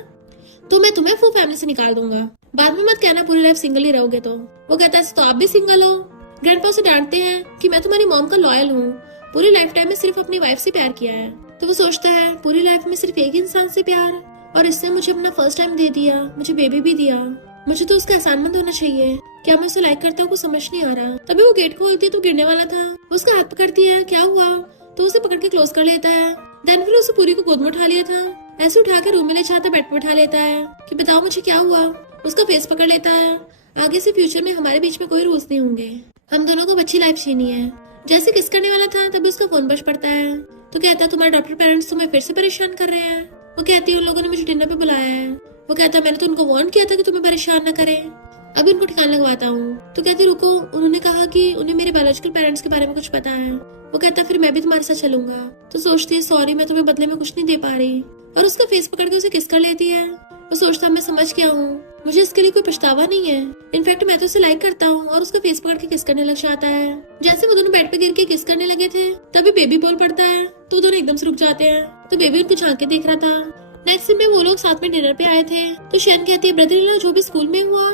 तो मैं तुम्हें फुल फैमिली से निकाल दूंगा, बाद में मत कहना पूरी लाइफ सिंगल ही रहोगे। तो वो कहता है तो आप भी सिंगल हो। ग्रैंडपा उसे डांटते हैं कि मैं तुम्हारी मॉम का लॉयल हूँ, पूरी लाइफ टाइम में सिर्फ अपनी वाइफ से प्यार किया है। तो वो सोचता है पूरी लाइफ में सिर्फ एक इंसान से प्यार, और इससे मुझे अपना फर्स्ट टाइम दे दिया, मुझे बेबी भी दिया, मुझे तो उसका एहसानमंद होना चाहिए। क्या मैं उसे लाइक करता हूँ कुछ समझ नहीं आ रहा। तभी वो गेट खोलती है तो गिरने वाला था, वो उसका हाथ पकड़ती है, क्या हुआ, तो उसे पकड़ के क्लोज कर लेता है। देन फिर उसे पूरी को गोद में उठा लिया था, ऐसे उठा के रूम में ले जाता, बेड पे उठा लेता है कि बताओ मुझे क्या हुआ। उसका फेस पकड़ लेता है, आगे से फ्यूचर में हमारे बीच में कोई रूल्स नहीं होंगे, हम दोनों को अच्छी लाइफ जीनी है। जैसे किस करने वाला था तभी उसका फोन बज पड़ता है। तो कहता है तुम्हारे डॉक्टर पेरेंट्स तुम्हें फिर से परेशान कर रहे हैं। वो कहती है उन लोगों ने मुझे डिनर पे बुलाया है। वो कहता है मैंने तो उनको वार्न किया था कि तुम्हें परेशान न करें, अभी उनको ठिकाना लगवाता हूँ। तो कहती रुको, उन्होंने कहा कि उन्हें मेरे बायोलॉजिकल पेरेंट्स के बारे में कुछ पता है। वो कहता है फिर मैं भी तुम्हारे साथ चलूंगा। तो सोचती है सॉरी मैं तुम्हें बदले में कुछ नहीं दे पा रही, और उसका फेस पकड़ के उसे किस कर लेती है। वो सोचता मैं समझ गया हूँ, मुझे इसके लिए कोई पछतावा नहीं है, इनफैक्ट मैं तो उसे लाइक करता हूँ, और उसका फेस पकड़ के किस करने लग जाता है। जैसे वो दोनों बेड पे गिर के किस करने लगे थे तभी बेबी बोल पड़ता है, तो दोनों एकदम से रुक जाते हैं। तो बेबी उनको झांक के देख रहा था। नेक्स्ट दिन में वो लोग साथ में डिनर पे आए थे। तो शैन कहती है ब्रदर इन लॉ जो भी स्कूल में हुआ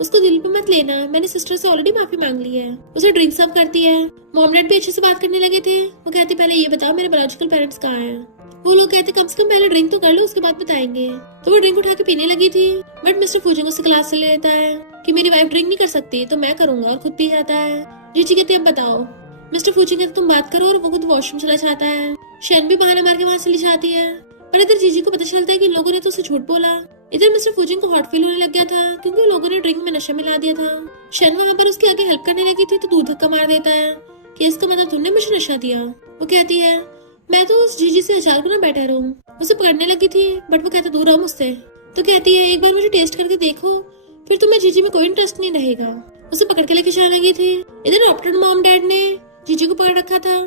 उसको दिल पे मत लेना, मैंने सिस्टर से ऑलरेडी माफी मांग ली है। उसे ड्रिंक सर्व करती है। मॉम डैड भी अच्छे से बात करने लगे थे। वो कहती पहले ये बताओ मेरे बायोलॉजिकल पेरेंट्स कहाँ हैं। वो लोग कहते कम से कम पहले ड्रिंक तो कर लो उसके बाद बताएंगे। तो वो ड्रिंक उठा के पीने लगी थी, बट मिस्टर फूजिंग उससे क्लास से ले लेता है कि मेरी वाइफ ड्रिंक नहीं कर सकती तो मैं करूंगा, और खुद पी जाता है। जीजी कहते अब बताओ। मिस्टर फूजिंग कहते तुम बात करो, और वो खुद वॉशरूम चला जाता है। शैन भी बहाना मार के वहाँ से ले जाती है, पर इधर जीजी को पता चलता है कि इन लोगों ने तो उसे झूठ बोला। इधर मिस्टर फूजिंग को हॉट फील होने लग गया था क्योंकि उन लोगों ने ड्रिंक में नशा मिला दिया था। शैन वहाँ पर उसके आगे हेल्प करने लगी थी तो दूर धक्का मार देता है कि इसका मतलब तुमने मुझे नशा दिया। वो कहती है मैं तो उस जीजी से 1000 गुना बेटर हूँ। उसे पकड़ने लगी थी बट वो कहता दूर रहो मुझसे। तो कहती है एक बार मुझे टेस्ट करके देखो, फिर तुम्हें जीजी में कोई इंटरेस्ट नहीं रहेगा। उसे पकड़ के लेके जाने लगी थी। इधर डॉक्टर मॉम डैड ने जीजी को पकड़ रखा था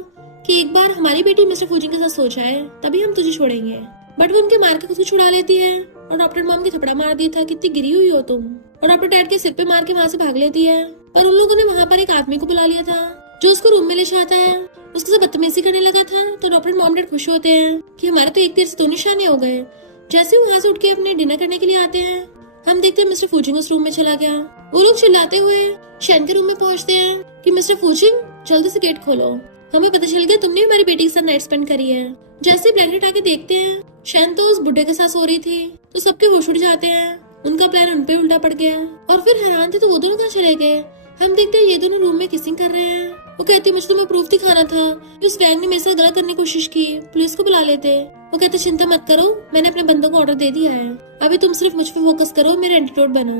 कि एक बार हमारी बेटी मिस्टर फूजिंग के साथ सो जाए तभी हम तुझे छोड़ेंगे, बट वो उनके मार के खुद को छुड़ा लेती है, और डॉक्टर मॉम की थपड़ा मार दिया था कितनी गिरी हुई हो तुम, और डॉक्टर डैड के सिर पे मार के वहाँ से भाग लेती है। पर उन लोगों ने वहाँ पर एक आदमी को बुला लिया था जो उसको रूम में ले जाता है। उसके साथ बदतमीजी करने लगा था। तो डॉक्टर मॉम डैड खुश होते हैं कि हमारे तो एक तीर से 2 निशाने हो गए। जैसे वहाँ से उठ के अपने डिनर करने के लिए आते हैं, हम देखते हैं मिस्टर फूजिंग उस रूम में चला गया। वो लोग चिल्लाते हुए शैन के रूम में पहुँचते हैं कि मिस्टर फूजिंग जल्दी से गेट खोलो, हमें पता चल गया तुमने हमारी बेटी के साथ नाइट स्पेंड करी है। जैसे ब्लैंकेट आके देखते हैं शैन तो उस बुड्ढे के साथ सो रही थी, तो सबके होश उड़ जाते हैं, उनका प्लान उन पे उल्टा पड़ गया। और फिर हैरान थे तो वो दोनों कहाँ चले गए। हम देखते हैं ये दोनों रूम में किसिंग कर रहे हैं। वो कहती मुझे तुम्हें प्रूफ दिखाना था, उस गैंग ने मेरे साथ गलत करने की कोशिश की, पुलिस को बुला लेते। वो कहते चिंता मत करो, मैंने अपने बंदों को ऑर्डर दे दिया है, अभी तुम सिर्फ मुझ पे फोकस करो, मेरे एंटीडोट बनो,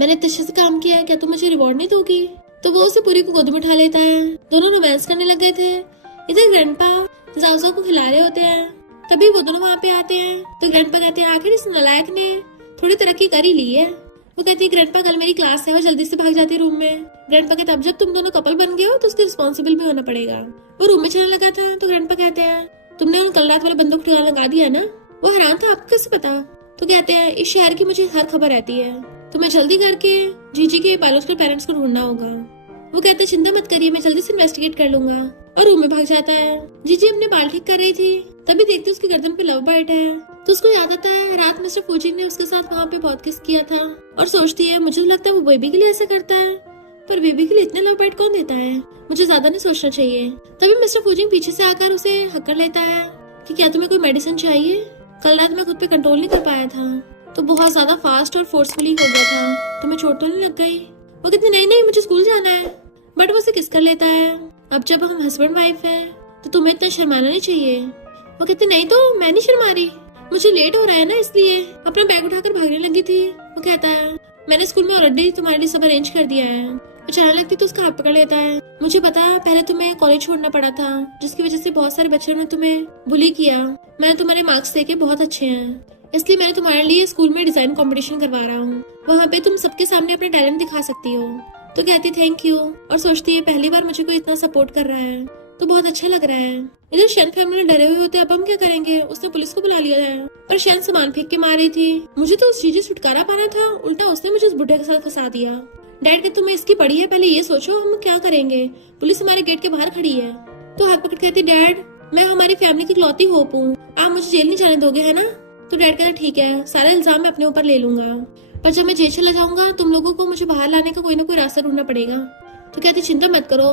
मैंने इतने अच्छे से काम किया है, क्या तुम मुझे रिवॉर्ड नहीं दोगी। तो वो उसे पूरी को गोद में उठा लेता है। दोनों रोमांस करने लग गए थे। इधर ग्रैंडपा जाओ को खिला रहे होते हैं, तभी वो दोनों वहाँ पे आते हैं। तो ग्रैंडपा कहते हैं आखिर इस नालायक ने थोड़ी तरक्की कर ही ली है। वो कहती है ग्रैंडपा कल मेरी क्लास है, और जल्दी से भाग जाती है रूम में। ग्रैंडपा कहते अब जब तुम दोनों कपल बन गए हो तो उसके रिस्पॉन्सिबल भी होना पड़ेगा। वो रूम में चलने लगा था तो ग्रैंडपा कहते हैं तुमने उन कल रात वाले बंदों को ठिकाना लगा दिया ना। वो हैरान था आपको कैसे पता। तो कहते हैं इस शहर की मुझे हर खबर रहती है, तुम्हें जल्दी करके जीजी के बायोलॉजिकल पेरेंट्स को ढूंढना होगा। वो कहते हैं चिंता मत करिए, मैं जल्दी से इन्वेस्टिगेट कर लूंगा, और रूम में भाग जाता है। जीजी अपने बाल ठीक कर रही थी तभी देखते उसकी गर्दन पे लव बाइट है। तो उसको याद आता है रात मिस्टर फूजिंग ने उसके साथ वहाँ पे बहुत किस किया था, और सोचती है मुझे लगता है वो बेबी के लिए ऐसा करता है, पर बेबी के लिए इतने लव बाइट कौन देता है, मुझे ज्यादा नहीं सोचना चाहिए। तभी मिस्टर फूजिंग पीछे से आकर उसे हक कर लेता है कि क्या तुम्हें कोई मेडिसिन चाहिए, कल रात मैं खुद पे कंट्रोल नहीं कर पाया था, तो बहुत ज्यादा फास्ट और फोर्सफुली हो गया था, तुम्हें चोट तो नहीं लग गई। वो कितनी नहीं मुझे स्कूल जाना है, बट वो उसे किस कर लेता है। अब जब हम हस्बैंड वाइफ हैं तो तुम्हें इतना शर्माना नहीं चाहिए। वो कहती नहीं तो मैं नहीं शर्मा रही, मुझे लेट हो रहा है ना इसलिए। अपना बैग उठाकर भागने लगी थी। वो कहता है मैंने स्कूल में ऑलरेडी तुम्हारे लिए सब अरेंज कर दिया है। वो चलने लगती तो उसका हाथ पकड़ लेता है। मुझे पता है पहले तुम्हें कॉलेज छोड़ना पड़ा था, जिसकी वजह से बहुत सारे बच्चों ने तुम्हें बुली किया। मैंने तुम्हारे मार्क्स देखे बहुत अच्छे हैं, इसलिए मैंने तुम्हारे लिए स्कूल में डिजाइन कंपटीशन करवा रहा हूँ, वहाँ पे तुम सबके सामने अपना टैलेंट दिखा सकती हो। तो कहती थैंक यू, और सोचती है पहली बार मुझे कोई इतना सपोर्ट कर रहा है तो बहुत अच्छा लग रहा है। इधर शन फैमिली डरे हुए होते, अब हम क्या करेंगे, उसने पुलिस को बुला लिया है। पर शन सामान फेंक के मार रही थी। मुझे तो उस चीज से छुटकारा पाना था, उल्टा उसने मुझे उस बुढ़े के साथ फंसा दिया। डैड कहते तुम्हें इसकी पड़ी है, पहले ये सोचो हम क्या करेंगे, पुलिस हमारे गेट के बाहर खड़ी है। तो हाथ पकड़ कहती डैड मैं हमारी फैमिली की इकलौती होप हूँ, आप मुझे जेल नहीं जाने दोगे है ना। तो डैड कहता ठीक है, सारा इल्जाम मैं अपने ऊपर ले लूंगा, पर जब मैं जेल चला जाऊंगा तुम लोगों को मुझे बाहर लाने का कोई ना कोई रास्ता ढूंढना पड़ेगा। तो कहती चिंता मत करो,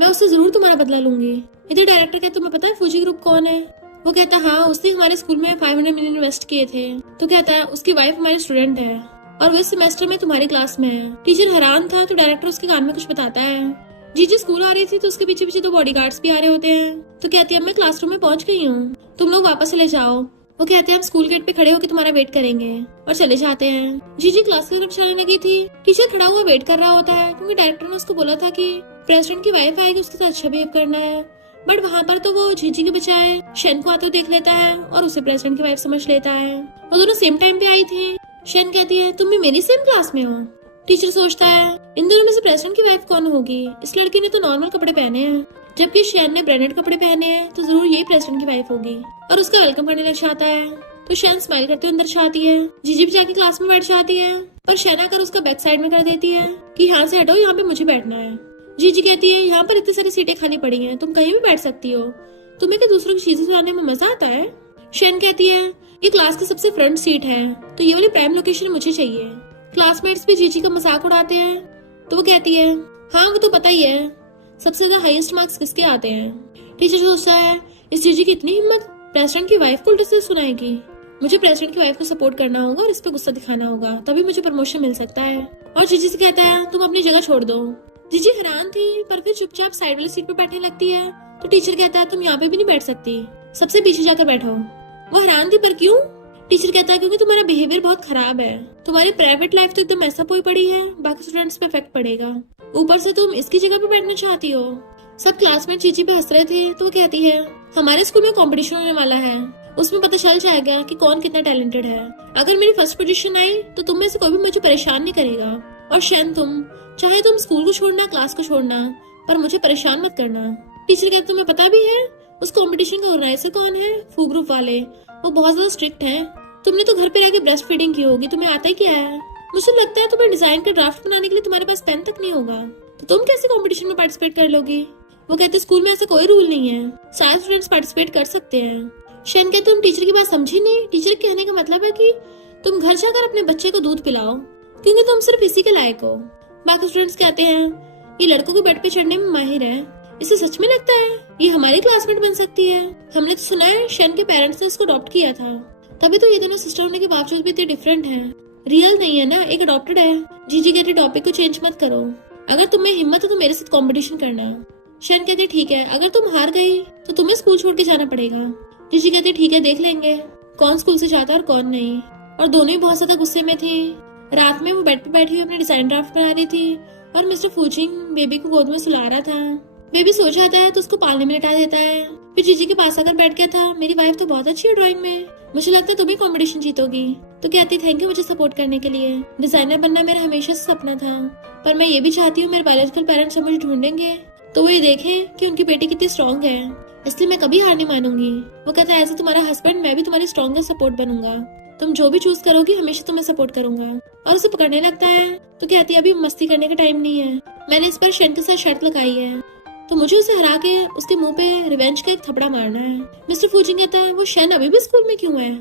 मैं उससे जरूर तुम्हारा बदला लूंगी। इधर डायरेक्टर कहता तुम्हें पता है फूजी ग्रुप कौन है। वो कहता है हाँ, उसने हमारे स्कूल में 500 मिलियन इन्वेस्ट किए थे। तो कहता है उसकी वाइफ हमारी स्टूडेंट है और वो इस सेमेस्टर में तुम्हारी क्लास में है। टीचर हैरान था तो डायरेक्टर उसके कान में कुछ बताता है। जीजी स्कूल आ रही थी तो उसके पीछे पीछे 2 बॉडीगार्ड्स भी आ रहे होते हैं। तो कहती है मैं क्लासरूम में पहुंच गई हूँ, तुम लोग वापस चले जाओ। वो कहते हैं हम स्कूल गेट पे खड़े होकर तुम्हारा वेट करेंगे और चले जाते हैं। जीजी क्लास की तरफ चलने लगी थी, टीचर खड़ा हुआ वेट कर रहा होता है क्योंकि डायरेक्टर ने उसको बोला था कि प्रेसिडेंट की वाइफ आएगी उसके साथ अच्छा बिहेव करना है। बट वहाँ पर तो वो जीजी के बजाय शन को आते हुए देख लेता है और उसे प्रेसिडेंट की वाइफ समझ लेता है। वो दोनों सेम टाइम पे आई थी। शन कहती है तुम भी मेरी सेम क्लास में हो। टीचर सोचता है इन दोनों में से प्रेसिडेंट की वाइफ कौन होगी, इस लड़की ने तो नॉर्मल कपड़े पहने हैं जबकि शैन ने ब्रांडेड कपड़े पहने हैं, तो जरूर यही प्रेसिडेंट की वाइफ होगी। और उसका वेलकम करने लग जाता है। तो शैन स्माइल करते हुए अंदर जाती है। जीजी भी जाके क्लास में बैठ जाती है, पर शैन आकर उसका बैक साइड में कर देती है कि यहाँ से हटो, यहाँ पे मुझे बैठना है। जीजी कहती है यहाँ पर इतनी सारी सीटें खाली पड़ी हैं, तुम कहीं भी बैठ सकती हो, तुम्हें क्या दूसरों की चीजें सुनाने में मजा आता है। शैन कहती है ये क्लास की सबसे फ्रंट सीट है तो ये वाली प्राइम लोकेशन मुझे चाहिए। क्लासमेट्स भी जीजी का मजाक उड़ाते हैं। तो वो कहती है हाँ वो तो पता ही है, सबसे ज्यादा हाईएस्ट मार्क्स किसके आते हैं। टीचर सोचता है इस जीजी की इतनी हिम्मत, प्रेसिडेंट की वाइफ को उल्टे से सुनाएगी। मुझे प्रेसिडेंट की वाइफ को सपोर्ट करना होगा और इस पे गुस्सा दिखाना होगा, तभी मुझे प्रमोशन मिल सकता है। और जीजी से कहता है तुम अपनी जगह छोड़ दो। जीजी हैरान थी पर फिर चुपचाप साइड वाली सीट पे बैठने लगती है। तो टीचर कहता है तुम यहाँ पे भी नहीं बैठ सकती, सबसे पीछे जाकर बैठो। वो हैरान थी पर क्यों। टीचर कहता है क्योंकि तुम्हारा बिहेवियर बहुत खराब है, तुम्हारी प्राइवेट लाइफ तो एकदम ऐसा पोई पड़ी है, बाकी स्टूडेंट्स पे इफेक्ट पड़ेगा, ऊपर से तुम इसकी जगह पे बैठना चाहती हो। सब क्लासमेट जीजी पे हंस रहे थे। तो वो कहती है हमारे स्कूल में कंपटीशन होने वाला है, उसमें पता चल जाएगा कि कौन कितना टैलेंटेड है। अगर मेरी फर्स्ट पोजीशन आई तो तुम में से कोई भी मुझे परेशान नहीं करेगा। और शैन तुम चाहे तुम स्कूल को छोड़ना क्लास को छोड़ना, पर मुझे परेशान मत करना। टीचर कहते तुम्हें पता भी है उस कंपटीशन का ऑर्गेनाइजर कौन है, फू ग्रुप वाले, वो बहुत ज्यादा स्ट्रिक्ट है। तुमने तो घर पे रहकर ब्रेस्ट फीडिंग की होगी, तुम्हें आता ही क्या है। मुझे लगता है तुम्हें डिजाइन का ड्राफ्ट बनाने के लिए तुम्हारे पास पेन तक नहीं होगा, तो तुम कैसे कंपटीशन में पार्टिसिपेट कर लोगी। वो कहते स्कूल में ऐसा कोई रूल नहीं है, सारे स्टूडेंट्स पार्टिसिपेट कर सकते हैं। शैन कहते तुम टीचर की बात समझी नहीं, टीचर के कहने का मतलब है कि तुम घर जाकर अपने बच्चे को दूध पिलाओ क्योंकि तुम सिर्फ इसी के लायक हो। बाकी स्टूडेंट्स कहते हैं ये लड़कों के बेड पे चढ़ने में माहिर है, इसे सच में लगता है ये हमारी क्लासमेट बन सकती है। हमने तो सुना है शैन के पेरेंट्स ने इसको अडॉप्ट किया था, तभी तो ये दोनों सिस्टर होने के बावजूद भी इतने डिफरेंट हैं। रियल नहीं है ना, एक अडॉप्टेड है। जीजी कहते टॉपिक को चेंज मत करो, अगर तुम्हें हिम्मत है तो मेरे साथ कंपटीशन करना। शैन कहते ठीक है, अगर तुम हार गई तो तुम्हें स्कूल छोड़ के जाना पड़ेगा। जीजी कहते ठीक है, देख लेंगे कौन स्कूल से जाता है और कौन नहीं। और दोनों ही बहुत ज्यादा गुस्से में थी। रात में वो बेड पे बैठी हुई अपने डिजाइन ड्राफ्ट बना रही थी और मिस्टर फूजिंग बेबी को गोद में सुला रहा था। बेबी सो जाता है तो उसको पालने में लिटा देता है। फिर जीजी के पास आकर बैठ गया था, मेरी वाइफ तो बहुत अच्छी है ड्राइंग में, मुझे लगता है तुम ही कॉम्पिटिशन जीतोगी। तो कहती थैंक यू मुझे सपोर्ट करने के लिए, डिजाइनर बनना मेरा हमेशा से सपना था, पर मैं ये भी चाहती हूँ मेरे बायोलॉजिकल पेरेंट्स मुझे ढूंढेंगे तो वो ये देखें कि उनकी बेटी कितनी स्ट्रॉन्ग है, इसलिए मैं कभी हार नहीं मानूंगी। वो कहता है ऐसे तुम्हारा हस्बैंड मैं भी तुम्हारी स्ट्रॉन्गेस्ट सपोर्ट बनूंगा, तुम जो भी चूज करोगी हमेशा तुम्हें सपोर्ट करूंगा। और उसे पकड़ने लगता है तो कहती है अभी मस्ती करने का टाइम नहीं है, मैंने इस पर शैन के साथ शर्त लगाई है, तो मुझे उसे हरा के उसके मुंह पे रिवेंज का एक थपड़ा मारना है। मिस्टर फूजिंग कहता है वो शैन अभी भी स्कूल में क्यों है।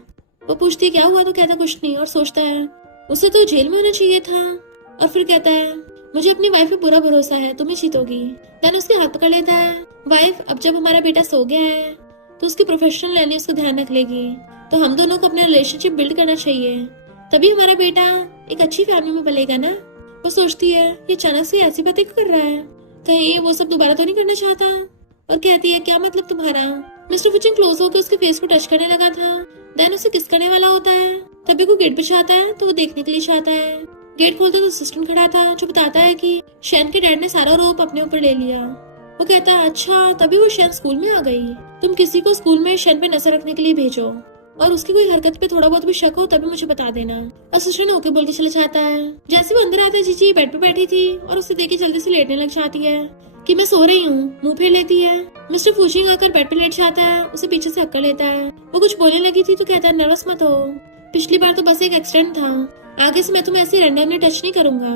वो पूछती है क्या हुआ, तो कहता कुछ नहीं और सोचता है उसे तो जेल में होना चाहिए था। और फिर कहता है मुझे अपनी वाइफ पे पूरा भरोसा है, तुम ही जीतोगी। देन उसके हाथ पकड़ लेता है। वाइफ अब जब हमारा बेटा सो गया है तो उसकी प्रोफेशनल लाइन उसको ध्यान रख लेगी, तो हम दोनों को अपना रिलेशनशिप बिल्ड करना चाहिए, तभी हमारा बेटा एक अच्छी फैमिली में पलेगा ना। वो सोचती है ये अचानक से ऐसी बातें क्यों कर रहा है, कहीं वो सब दोबारा तो नहीं करना चाहता। और कहती है क्या मतलब तुम्हारा। मिस्टर फूजिंग क्लोज होकर उसके फेस को टच करने लगा था। देन उसे किस करने वाला होता है, तभी वो गेट पे चाहता है तो वो देखने के लिए चाहता है। गेट खोलते तो असिस्टेंट खड़ा था जो बताता है कि शैन के डैड ने सारा रोप अपने ऊपर ले लिया। वो कहता है अच्छा, तभी वो शैन स्कूल में आ गई। तुम किसी को स्कूल में शैन पे नजर रखने के लिए भेजो और उसकी कोई हरकत पे थोड़ा बहुत भी शक हो तभी मुझे बता देना। असिस्टेंट ओके बोल के चला जाता है। जैसे वो अंदर आता है जीजी बेड पे बैठी थी और उसे देख के जल्दी से लेटने लग जाती है। कि मैं सो रही हूँ, मुंह फेर लेती है। मिस्टर फूचिंग आकर बेड पे लेट जाता है, उसे पीछे से अक्कर लेता है। वो कुछ बोलने लगी थी तो कहता है नर्वस मत हो, पिछली बार तो बस एक एक्सीडेंट था, आगे से मैं तुम्हें ऐसे रैंडमली टच नहीं करूंगा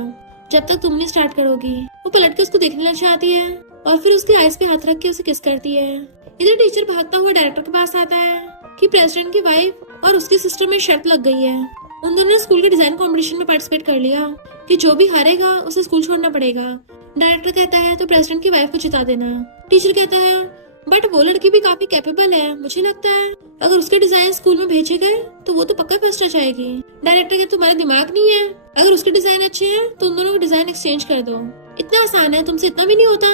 जब तक तुम नहीं स्टार्ट करोगी। वो पलट के उसको देखने लग जाती है और फिर उसके आईज पे हाथ रख के उसे किस करती है। इधर टीचर भागता हुआ डायरेक्टर के पास आता है कि प्रेसिडेंट की वाइफ और उसकी सिस्टर में शर्त लग गई है। उन दोनों ने स्कूल के डिजाइन कंपटीशन में पार्टिसिपेट कर लिया कि जो भी हारेगा उसे स्कूल छोड़ना पड़ेगा। डायरेक्टर कहता है तो प्रेसिडेंट की वाइफ को जिता देना। टीचर कहता है बट वो लड़की भी काफी कैपेबल है, मुझे लगता है अगर उसके डिजाइन स्कूल में भेजे गए तो वो तो पक्का फर्स्ट आ जाएगी। डायरेक्टर कहता तुम्हारा दिमाग नहीं है, अगर उसके डिजाइन अच्छे हैं तो उन दोनों के डिजाइन एक्सचेंज कर दो, इतना आसान है, तुमसे इतना भी नहीं होता।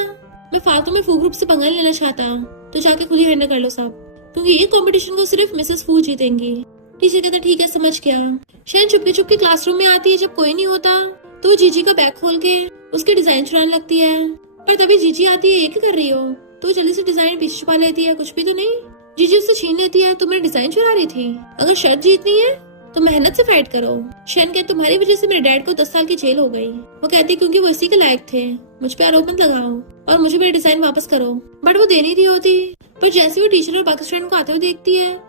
मैं फालतू में फू ग्रुप से पंगा लेना चाहता, तो जाके खुद ही हैंडल कर लो सब, क्योंकि ये कंपटीशन को सिर्फ मिसेस फू जीतेंगी। टीचर कहता ठीक है समझ गया। शैन चुपके चुपके क्लासरूम में आती है जब कोई नहीं होता, तो वो जीजी का बैग खोल के उसके डिजाइन चुराने लगती है। पर तभी जीजी आती है, ये क्या कर रही हो? तो जल्दी से डिजाइन पीछे छुपा लेती है, कुछ भी तो नहीं। जीजी उससे छीन लेती है, तुमने डिजाइन चुरा रही थी, अगर शर्त जीतनी है तो मेहनत से फाइट करो। शैन कहती तुम्हारी वजह से मेरे डैड को 10 साल की जेल हो गई। वो कहती क्योंकि वो इसी के लायक थे, मुझ पे आरोप मत लगाओ और मुझे मेरे डिजाइन वापस करो। बट वो दे नहीं रही होती, पर जैसे वो टीचर और बाकी स्टूडेंट को आते हुए देखती है,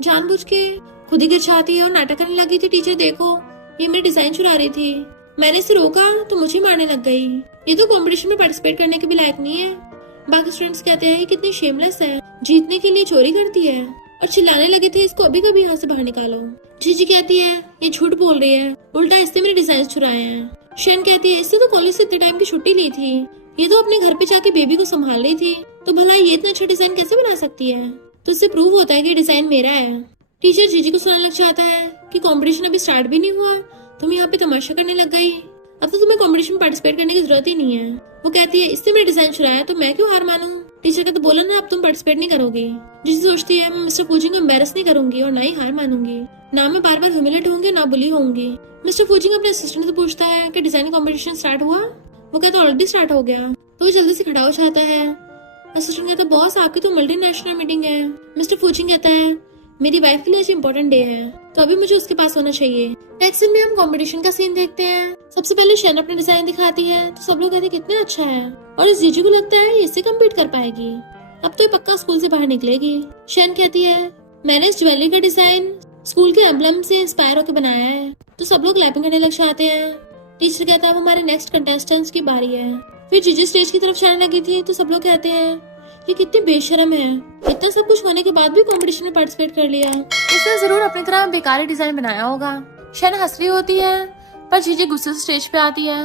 जानबूझ के खुद ही गिर जाती है और नाटक करने लगी थी, टीचर देखो ये मेरी डिजाइन चुरा रही थी, मैंने इसे रोका तो मुझे मारने लग गई, ये तो कंपटीशन में पार्टिसिपेट करने के भी लायक नहीं है। बाकी स्टूडेंट्स कहते हैं ये कितनी शेमलेस है, जीतने के लिए चोरी करती है, और चिल्लाने लगे थे इसको अभी कभी यहाँ से बाहर निकालो। जीजी कहती है ये झूठ बोल रही है, उल्टा इससे मेरे डिजाइन चुराए हैं। शैन कहती है इससे तो कॉलेज से इतने टाइम की छुट्टी ली थी, ये तो अपने घर पे जाके बेबी को संभाल रही थी, तो भला ये इतना अच्छा डिजाइन कैसे बना सकती है? तो इससे प्रूव होता है कि डिजाइन मेरा है। टीचर जीजी को सुनाने लग जाता है कि कंपटीशन अभी स्टार्ट भी नहीं हुआ, तुम यहाँ पे तमाशा करने लग गई, अब तो तुम्हें कंपटीशन में पार्टिसिपेट करने की जरूरत ही नहीं है। वो कहती है इससे मेरा डिजाइन चुराया तो मैं क्यों हार मानूं? टीचर का तो बोला ना अब तुम पार्टिसिपेट नहीं करोगी। जीजी सोचती है मैं मिस्टर फूजिंग को एम्बेरस नहीं करूंगी और ना ही हार मानूंगी, ना मैं बार बार ह्यूमिलेट होंगी ना बुली होंगी। मिस्टर फूजिंग अपने असिस्टेंट से पूछता है कि डिजाइन कंपटीशन स्टार्ट हुआ? वो कहता ऑलरेडी स्टार्ट हो गया। तो वो जल्दी से खड़ा हो जाता है। असिस्टेंट कहता बॉस आपकी तो मल्टीनेशनल मीटिंग है। मिस्टर फूजिंग कहता है मेरी वाइफ के लिए आज इम्पोर्टेंट डे है, तो अभी मुझे उसके पास होना चाहिए। नेक्स्ट सीन में हम कंपटीशन का सीन देखते हैं। सबसे पहले शैन अपने डिजाइन दिखाती है तो सब लोग कहते हैं कितना अच्छा है, और इस जीजी को लगता है ये इससे कम्पीट कर पाएगी, अब तो ये पक्का स्कूल से बाहर निकलेगी। शैन कहती है मैंने इस ज्वेलरी का डिजाइन स्कूल के एम्बलम से इंस्पायर होकर बनाया है, तो सब लोग क्लैपिंग करने लग जाते हैं। टीचर कहता है वो हमारे नेक्स्ट कंटेस्टेंट्स की बारी है। फिर जीजी स्टेज की तरफ जाने लगी थी तो सब लोग कहते हैं ये कितनी बेशरम है, इतना सब कुछ होने के बाद भी कंपटीशन में पार्टिसिपेट कर लिया, इसने जरूर अपनी तरह बेकार डिजाइन बनाया होगा। शैन हंस रही होती है पर जीजी गुस्से से स्टेज पे आती है।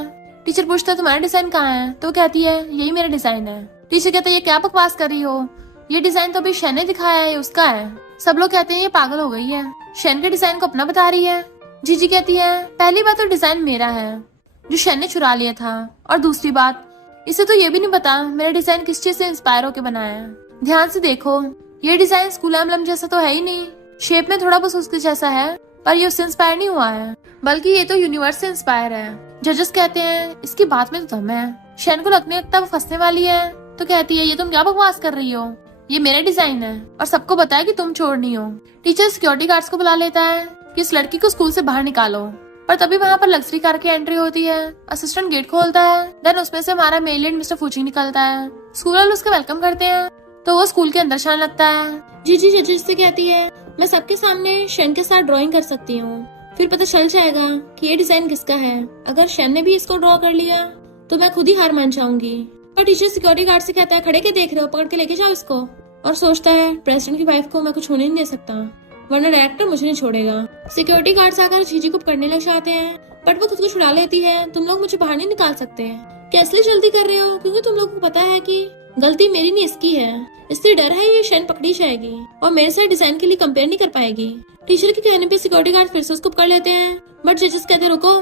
टीचर पूछता है तुम्हारा डिजाइन कहाँ है? तो कहती है यही मेरा डिजाइन है। टीचर कहता है ये क्या बकवास कर रही हो, ये डिजाइन तो अभी शैन ने दिखाया है, उसका है। सब लोग कहते हैं ये पागल हो गई है, शैन के डिजाइन को अपना बता रही है। जीजी कहती है पहली बात तो डिजाइन मेरा है जो शैन ने चुरा लिया था, और दूसरी बात इसे तो ये भी नहीं पता मेरा डिजाइन किस चीज से इंस्पायर होकर बनाया है। ध्यान से देखो ये डिजाइन स्कूल एम्बलम जैसा तो है ही नहीं, शेप में थोड़ा बहुत उसके जैसा है, पर ये उससे इंस्पायर नहीं हुआ है, बल्कि ये तो यूनिवर्स से इंस्पायर है। जजेस कहते हैं इसकी बात में तो दम है। शैन को लगने लगता वो फंसने वाली है तो कहती है ये तुम क्या बकवास कर रही हो, ये मेरा डिजाइन है और सबको बताया कि तुम चोरनी हो। टीचर सिक्योरिटी गार्ड्स को बुला लेता है कि इस लड़की को स्कूल से बाहर निकालो, पर तभी वहाँ पर लग्जरी कार की एंट्री होती है। असिस्टेंट गेट खोलता है, देन उसमें से हमारा मेल लीड मिस्टर फूचिंग निकलता है। स्कूल वाले उसका वेलकम करते हैं तो वो स्कूल के अंदर जाने लगता है। जीजी जजेस से कहती है मैं सबके सामने शैन के साथ ड्राइंग कर सकती हूँ, फिर पता चल जाएगा कि ये डिजाइन किसका है। अगर शैन ने भी इसको ड्रॉ कर लिया तो मैं खुद ही हार मान जाऊंगी। और टीचर सिक्योरिटी गार्ड से कहता है खड़े के देख रहे हो, पकड़ के लेके जाओ इसको। और सोचता है प्रेसिडेंट की वाइफ को मैं कुछ होने नहीं दे सकता, वरना डायरेक्टर मुझे नहीं छोड़ेगा। सिक्योरिटी गार्ड्स आकर जीजी को पकड़ने लग जाते हैं, बट वो खुद को छुड़ा लेती है। तुम लोग मुझे बाहर नहीं निकाल सकते, क्या इसलिए जल्दी कर रहे हो क्योंकि तुम लोग को पता है कि गलती मेरी नहीं इसकी है, इसलिए डर है ये शैन पकड़ी जाएगी और मेरे साथ डिजाइन के लिए कंपेयर नहीं कर पाएगी। टीचर के कहने पे सिक्योरिटी गार्ड फिर से उसको पकड़ लेते हैं, बट जजेस कहते रुको,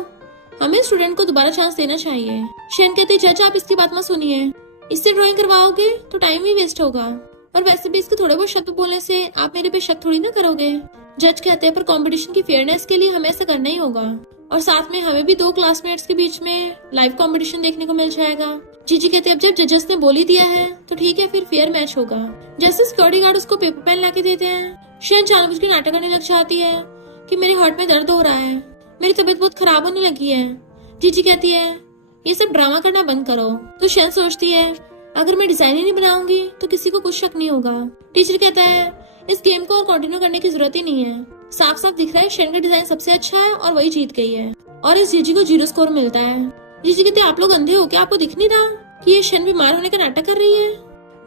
हमें स्टूडेंट को दोबारा चांस देना चाहिए। शैन कहते जज आप इसकी बात मत सुनिए, इससे ड्राइंग करवाओगे तो टाइम ही वेस्ट होगा, और वैसे भी इसके थोड़े बहुत शब्द बोलने से आप मेरे पे शक थोड़ी ना करोगे। जज कहते हैं पर कंपटीशन की फेयरनेस के लिए हमें ऐसा करना ही होगा, और साथ में हमें भी 2 क्लासमेट्स के बीच में लाइव कंपटीशन देखने को मिल जाएगा। जीजी कहते हैं अब जब जजेस ने बोल ही दिया है तो ठीक है, फिर फेयर मैच होगा। जैसे सिक्योरिटी गार्ड उसको पेपर पेन लाके देते हैं, शैन जानबूझ के नाटक करने लग जाती है कि मेरे हार्ट में दर्द हो रहा है, मेरी तबीयत बहुत खराब होने लगी है। जीजी कहती है ये सब ड्रामा करना बंद करो। तो शैन सोचती है अगर मैं डिजाइन ही नहीं बनाऊंगी तो किसी को कुछ शक नहीं होगा। टीचर कहता है इस गेम को और कंटिन्यू करने की जरूरत ही नहीं है। साफ साफ दिख रहा है शेन का डिजाइन सबसे अच्छा है और वही जीत गई है और इस जीजी को 0 स्कोर मिलता है। जीजी कहते आप लोग अंधे हो क्या, आपको दिख नहीं रहा कि ये शेन बीमार होने का नाटक कर रही है?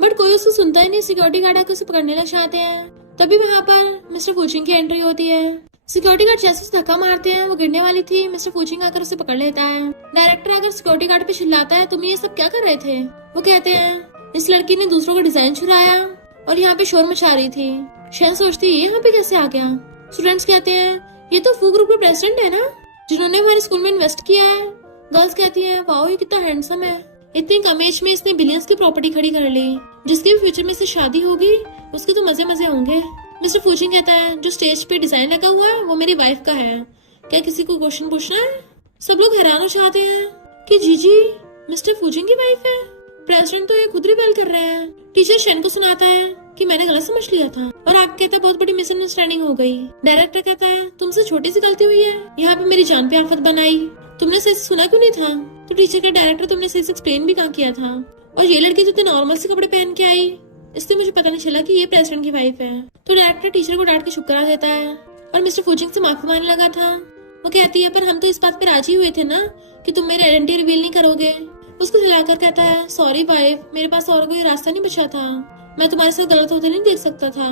बट कोई उसको सुनता ही नहीं। सिक्योरिटी गार्ड आकर उसे पकड़ने लग जाते हैं। तभी वहाँ पर मिस्टर फूचिंग की एंट्री होती है। सिक्योरिटी गार्ड जैसे उसे धक्का मारते हैं, वो गिरने वाली थी। मिस्टर फूचिंग आकर उसे पकड़ लेता है। डायरेक्टर आकर सिक्योरिटी गार्ड पे चिल्लाता है तुम ये सब क्या कर रहे थे? वो कहते हैं इस लड़की ने दूसरों का डिजाइन चुराया और यहाँ पे शोर मचा रही थी। शेन सोचती है यहाँ पे कैसे आ गया? स्टूडेंट्स कहते हैं ये तो फू ग्रुप के प्रेसिडेंट है ना, जिन्होंने हमारे स्कूल में इन्वेस्ट किया है। गर्ल्स कहती है वाओ ये कितना हैंडसम है, इतनी कम एज में इसने बिलियंस की प्रॉपर्टी खड़ी कर ली। जिसके भी फ्यूचर में से शादी होगी उसके तो मजे मजे होंगे। मिस्टर फूचिंग कहता है जो स्टेज पे डिजाइन लगा हुआ है वो मेरी वाइफ का है, क्या किसी को क्वेश्चन पूछना है? सब लोग हैरान हो जाते हैं कि जीजी मिस्टर फूचिंग की वाइफ है। प्रेसिडेंट तो ये खुद रिबेल कर रहे हैं। टीचर शेन को सुनाता है कि मैंने गलत समझ लिया था और आप कहता है बहुत बड़ी मिसअंडरस्टैंडिंग हो गई। डायरेक्टर कहता है तुमसे छोटी सी गलती हुई है, यहाँ पे मेरी जान पे आफत बनाई, तुमने सही से सुना क्यों नहीं था? तो टीचर का डायरेक्टर तुमने सही से एक्सप्लेन भी कहाँ किया था? और ये लड़की तो इतने नॉर्मल से कपड़े पहन के आई, इसलिए मुझे पता नहीं चला कि ये प्रेसिडेंट की वाइफ है। तो डायरेक्टर टीचर को डांट के चुप करा देता है और मिस्टर फूचिंग से माफी मांगने लगा था। वो कहती है पर हम तो इस बात पे राजी हुए थे ना कि तुम मेरी आइडेंटिटी रिवील नहीं करोगे। उसको जलाकर कहता है सॉरी वाइफ, मेरे पास और कोई रास्ता नहीं बचा था, मैं तुम्हारे साथ गलत होते नहीं देख सकता था।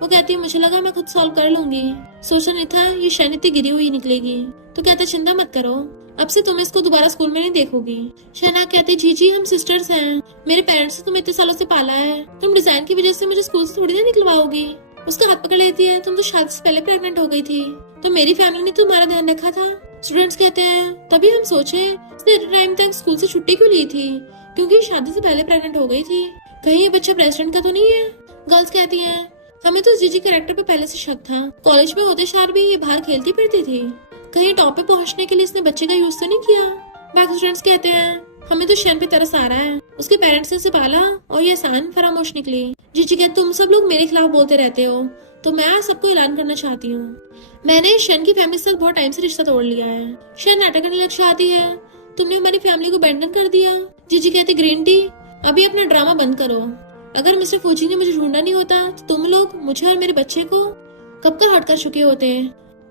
वो कहती है मुझे लगा मैं खुद सॉल्व कर लूंगी, सोचा नहीं था ये शेन इतनी गिरी हुई निकलेगी। तो कहता चिंता मत करो, अब से तुम इसको दोबारा स्कूल में नहीं देखोगी। शहनाज कहती जी हम सिस्टर्स हैं, मेरे पेरेंट्स ने तुम्हें इतने सालों से पाला है, तुम डिजाइन की वजह से मुझे स्कूल से थोड़ी ना निकलवाओगी। उसका हाथ पकड़ लेती है तुम तो शादी से पहले प्रेग्नेंट हो गई थी, तो मेरी फैमिली ने तुम्हारा ध्यान रखा था। स्टूडेंट्स कहते हैं तभी हम सोचे इसने इतने टाइम तक स्कूल से छुट्टी क्यों ली थी, क्योंकि शादी से पहले प्रेग्नेंट हो गई थी, कहीं ये बच्चा प्रेसिडेंट का तो नहीं है। गर्ल्स कहती हैं हमें तो जीजी कैरेक्टर पे पहले से शक था, कॉलेज में होते शार भी ये बाहर खेलती फिरती थी, कहीं टॉप पे पहुंचने के लिए इसने बच्चे का यूज तो नहीं किया। बाकी स्टूडेंट्स कहते हैं हमें तो शेन पे तरस आ रहा है, उसके पेरेंट्स ने उसे पाला और ये आसान फरामोश निकली। जीजी कहते तुम सब लोग मेरे खिलाफ बोलते रहते हो, तो मैं आज सबको ऐलान करना चाहती हूँ, मैंने शेन की फैमिली से बहुत टाइम से रिश्ता तोड़ लिया है। शेन नाटक करने लग जाती है तुमने हमारी फैमिली को अबैंडन कर दिया। जीजी कहते ग्रीन टी अभी अपना ड्रामा बंद करो, अगर मिस्टर फूची ने मुझे ढूंढा नहीं होता तो तुम लोग मुझे और मेरे बच्चे को कब का हर्ट कर चुके होते।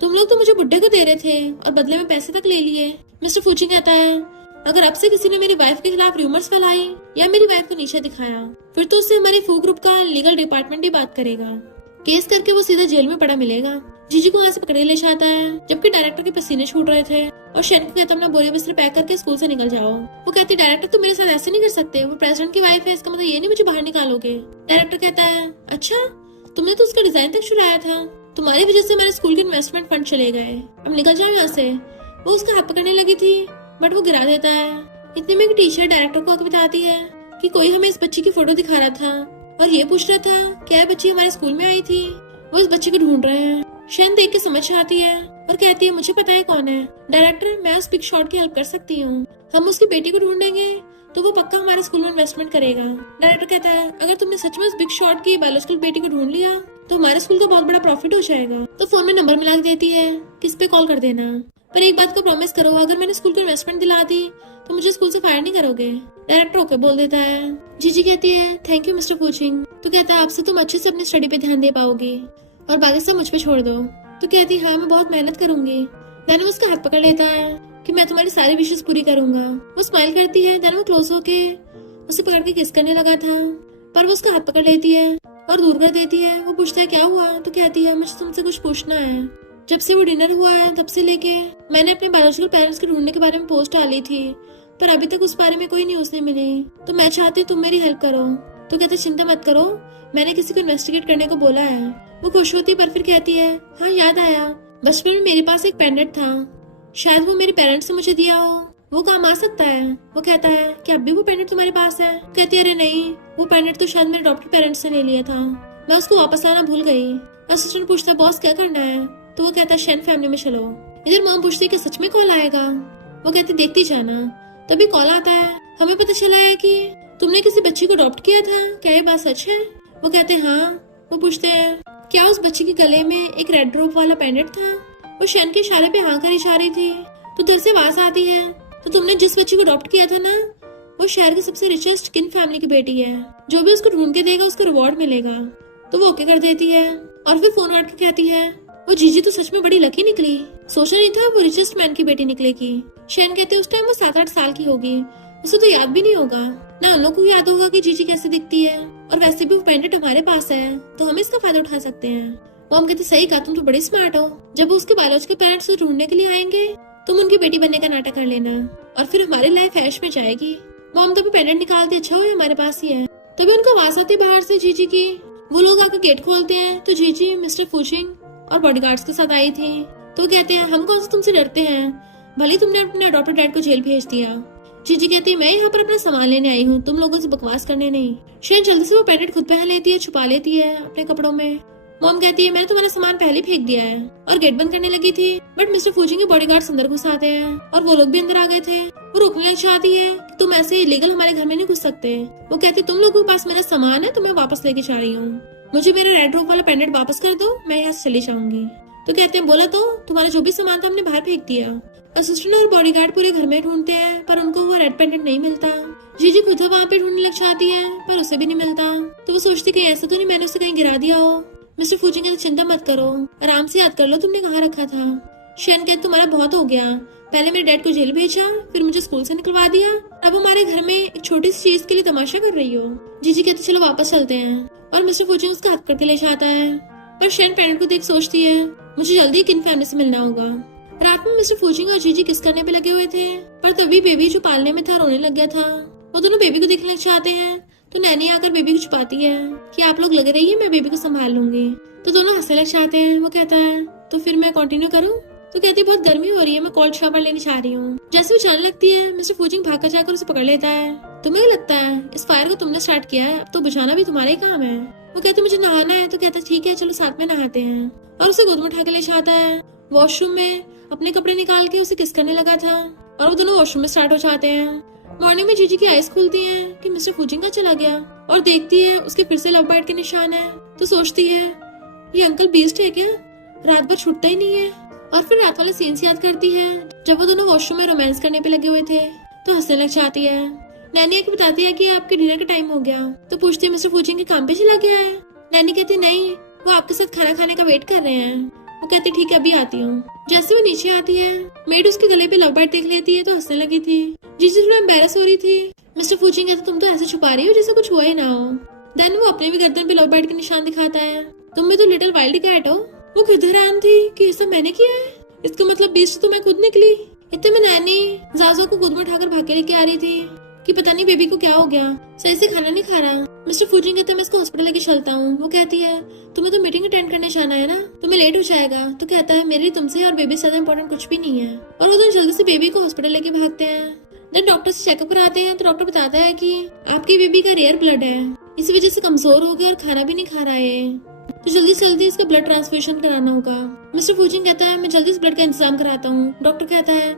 तुम लोग तो मुझे बुड्ढे को दे रहे थे और बदले में पैसे तक ले लिए। मिस्टर फूची कहता है अगर अब से किसी ने मेरी वाइफ के खिलाफ रूमर्स फैलाई या मेरी वाइफ को नीचे दिखाया फिर तो उससे हमारी फू ग्रुप का लीगल डिपार्टमेंट ही बात करेगा, केस करके वो सीधा जेल में पड़ा मिलेगा। जीजी को वहाँ से पकड़े ले जाता है जबकि डायरेक्टर के पसीने छूट रहे थे और शेन को कहता अपना बोरिया बिस्तर पैक करके स्कूल से निकल जाओ। वो कहती डायरेक्टर तुम मेरे साथ ऐसे नहीं कर सकते, वो प्रेसिडेंट की वाइफ है, इसका मतलब ये नहीं मुझे बाहर निकालोगे। डायरेक्टर कहता है अच्छा तुमने तो उसका डिजाइन तक चुराया था, तुम्हारी वजह से हमारे स्कूल के इन्वेस्टमेंट फंड चले गए, अब निकल जाओ यहाँ से। वो उसका हाथ पकड़ने लगी थी बट वो गिरा देता है। इतने में एक टीचर डायरेक्टर को आके बताती है कि कोई हमें इस बच्ची की फोटो दिखा रहा था और ये पूछ रहा था क्या बच्ची हमारे स्कूल में आई थी, वो इस बच्चे को ढूंढ रहे हैं। शेन देख के समझ आती है और कहती है मुझे पता है कौन है डायरेक्टर, मैं उस बिग शॉट की हेल्प कर सकती हूँ, हम उसकी बेटी को ढूंढेंगे तो वो पक्का हमारे स्कूल में इन्वेस्टमेंट करेगा। डायरेक्टर कहता है अगर तुमने सच में उस बिग शॉट की बायोलॉजिकल बेटी को ढूंढ लिया तो हमारे स्कूल को बहुत बड़ा प्रॉफिट हो जाएगा। तो फोन में नंबर मिला देती है किस पे कॉल कर देना, पर एक बात को प्रॉमिस करो अगर मैंने स्कूल को इन्वेस्टमेंट दिला दी तो मुझे स्कूल से फायर नहीं करोगे। डायरेक्टर ओके बोल देता है। जीजी कहती है थैंक यू मिस्टर फूचिंग। तो कहता है आपसे तुम अच्छे से अपनी स्टडी पे ध्यान दे पाओगी और बाकी सब मुझ पे छोड़ दो। तो कहती है हाँ मैं बहुत मेहनत करूंगी। देन वो उसका हाथ पकड़ लेता है कि मैं तुम्हारी सारी विशेष पूरी करूंगा। वो स्माइल करती है, देन वो क्लोज होके उसे पकड़ के किस करने लगा था पर वो उसका हाथ पकड़ लेती है और दूर कर देती है। वो पूछता है क्या हुआ, तो कहती है मुझे तुमसे कुछ पूछना है। जब से वो डिनर हुआ है तब से लेके मैंने अपने बायोलॉजिकल पेरेंट्स को ढूंढने के बारे में पोस्ट डाली थी पर अभी तक उस बारे में कोई न्यूज नहीं मिली, तो मैं चाहती हूँ तुम मेरी हेल्प करो। तो कहते चिंता मत करो, मैंने किसी को इन्वेस्टिगेट करने को बोला है। वो खुश होती पर फिर कहती है हाँ याद आया, बचपन में मेरे पास एक पेंडेंट था, शायद वो मेरे पेरेंट्स ने मुझे दिया हो, वो काम आ सकता है। वो कहता है कि अब भी वो पेंडेंट तुम्हारे पास है? कहती है अरे नहीं, वो पेंडेंट तो शायद मेरे डॉक्टर पेरेंट्स से ले लिया था, मैं उसको वापस लाना भूल गई। असिस्टेंट पूछता है बॉस क्या करना है, तो वो कहता है शेन फैमिली में चलो। इधर मॉम पूछती है कि सच में कॉल आएगा, वो कहती देखती जाना। तभी कॉल आता है, हमें पता चला है कि तुमने किसी बच्ची को अडॉप्ट किया था, क्या ये बात सच है? वो कहते हैं हाँ। वो पूछते हैं क्या उस बच्ची के गले में एक रेड ड्रॉप वाला पेंडेंट था? वो शेन के इशारे पे हाँ कर इशारे थी। तो घर से आवाज आती है तो तुमने जिस बच्ची को अडॉप्ट किया था ना वो शहर की सबसे रिचेस्ट किन फैमिली की बेटी है, जो भी उसको ढूंढ के देगा उसको रिवॉर्ड मिलेगा। तो वो ओके कर देती है और फिर फोन काट के कहती है, वो जीजी तो सच में बड़ी लकी निकली, सोचा नहीं था वो रिचेस्ट मैन की बेटी निकलेगी। शैन कहते हैं उस टाइम वो 7-8 साल की होगी, उसे तो याद भी नहीं होगा, ना उन लोग को याद होगा कि जीजी कैसे दिखती है, और वैसे भी वो पेंडेंट हमारे पास है तो हम इसका फायदा उठा सकते हैं। मॉम कहते सही कहा, तुम तो बड़ी स्मार्ट हो, जब वो उसके बायोलॉजिकल पेरेंट्स को ढूंढने के लिए आएंगे तुम उनकी बेटी बनने का नाटक कर लेना और फिर हमारी लाइफ ऐश में जाएगी। मॉम तभी पेंडेंट निकालते, अच्छा हो हमारे पास ही है। तभी उनको आवाज आती बाहर से जीजी की। वो लोग आकर गेट खोलते हैं तो जीजी मिस्टर फुशिंग और बॉडीगार्ड्स के साथ आई थी। तो वो कहते हैं हम कौन से तुमसे डरते हैं, भले तुमने अपने अडॉप्टेड डैड को जेल भेज दिया। जीजी कहती है मैं यहाँ पर अपना सामान लेने आई हूँ, तुम लोगों से बकवास करने नहीं। शैन जल्दी से वो पेंडेंट खुद पहन लेती है, छुपा लेती है अपने कपड़ों में। मॉम कहती है मैंने तुम्हारा सामान पहले फेंक दिया है, और गेट बंद करने लगी थी बट मिस्टर फुशिंग के बॉडीगार्ड्स अंदर घुस आते हैं और वो लोग भी अंदर आ गए थे। वो रोकने लग जाती है कि तुम ऐसे इलीगल हमारे घर में नहीं घुस सकते। वो कहती तुम लोगों के पास मेरा सामान है तो मैं वापस लेके जा रही हूँ, मुझे मेरा रेड रोप वाला पेंडेंट वापस कर दो, मैं यहाँ से चली जाऊंगी। तो कहते हैं बोला तो तुम्हारा जो भी सामान था हमने बाहर फेंक दिया। असिस्टेंट और बॉडीगार्ड पूरे घर में ढूंढते हैं पर उनको वो रेड पेंडेंट नहीं मिलता। जीजी खुद वहाँ पे ढूंढने लग जाती है पर उसे भी नहीं मिलता। तो वो सोचती कि ऐसा तो नहीं मैंने उसे कहीं गिरा दिया हो। मिस्टर फुजिंग कहते चिंता मत करो, आराम से याद कर लो तुमने कहाँ रखा था। शैन कहते तुम्हारा बहुत हो गया, पहले मेरे डैड को जेल भेजा, फिर मुझे स्कूल से निकलवा दिया, अब हमारे घर में एक छोटी सी चीज के लिए तमाशा कर रही हो। जीजी कहते चलो वापस चलते हैं, और मिस्टर फुजिंग उसका हाथ करके ले जाता है। पर शैन पेंडेंट को देख सोचती है मुझे जल्दी किन फैमिली से मिलना होगा। रात में मिस्टर फुजिंग और जीजी किस करने पे लगे हुए थे, पर तभी बेबी जो पालने में था रोने लग गया था। वो दोनों बेबी को देखने लग जाते हैं तो नैनी आकर बेबी को छुपाती है कि आप लोग लगे रहिए, मैं बेबी को संभाल लूंगी। तो दोनों हंसने लग जाते हैं। वो कहता है तो फिर मैं कंटिन्यू करूं? तो कहती है बहुत गर्मी हो रही है, मैं कोल्ड शावर लेने जा रही हूँ। जैसे वो जाने लगती है मिस्टर फुजिंग भागकर जाकर उसे पकड़ लेता है। तुम्हें क्या लगता है इस फायर को तुमने स्टार्ट किया है, अब तो बुझाना भी तुम्हारा ही काम है। वो कहते मुझे नहाना है। तो कहता ठीक है चलो साथ में नहाते हैं, और उसे गोद में उठा के ले जाता है। वॉशरूम में अपने कपड़े निकाल के उसे किस करने लगा था, और वो दोनों वॉशरूम में स्टार्ट हो जाते हैं। मॉर्निंग में जीजी की आइज खुलती हैं कि मिस्टर फुजिंग का चला गया, और देखती है उसके फिर से लव बाइट के निशान है। तो सोचती है ये अंकल बीस्ट है क्या, रात भर छूटता ही नहीं है। और फिर रात वाले सीन्स याद करती है जब वो दोनों वॉशरूम में रोमांस करने पे लगे हुए थे। तो हंसने लग जाती है। नैनी आके बताती है कि आपके डिनर का टाइम हो गया। तो पूछती है मिस्टर फुजिंग के काम पे चला गया है। नैनी कहती नहीं, वो आपके साथ खाना खाने का वेट कर रहे हैं। वो कहती ठीक है अभी आती हूँ। जैसे वो नीचे आती है मेड उसके गले पे लव बाइट देख लेती है तो हंसने लगी थी। जीजी थोड़ा एम्बैरस हो रही थी। मिस्टर फुजिंग कहते तुम तो ऐसे छुपा रही हो जैसे कुछ हुआ ही ना हो। देन वो अपने भी गर्दन पे लव बाइट के निशान दिखाता है। तुम भी तो लिटिल वाइल्ड कैट हो। वो खुद हैरान थी कि ये सब मैंने किया है, इसका मतलब बीस्ट तो मैं खुद निकली। इतने में नैनी जाजो को गोद में उठाकर भाग के लेके आ रही थी कि पता नहीं बेबी को क्या हो गया, सही से खाना नहीं खा रहा। मिस्टर फुजिंग कहते मैं इसको हॉस्पिटल लेके चलता हूँ। वो कहती है तुम्हें तो मीटिंग अटेंड करने जाना है ना, तुम्हें लेट हो जाएगा। तो कहता है मेरे लिए तुमसे और बेबी से ज्यादा इम्पोर्टेंट कुछ भी नहीं है। और वो दोनों जल्दी से बेबी को हॉस्पिटल लेके भागते हैं। देन डॉक्टर से चेकअप कराते हैं तो डॉक्टर बताता है कि आपके बेबी का रेयर ब्लड है, इसी वजह से कमजोर हो गया और खाना भी नहीं खा रहा है, तो जल्दी से जल्दी इसका ब्लड ट्रांसफ्यूजन कराना होगा। मिस्टर फुजिंग कहता है मैं जल्दी से ब्लड का इंतजाम कराता हूँ। डॉक्टर कहता है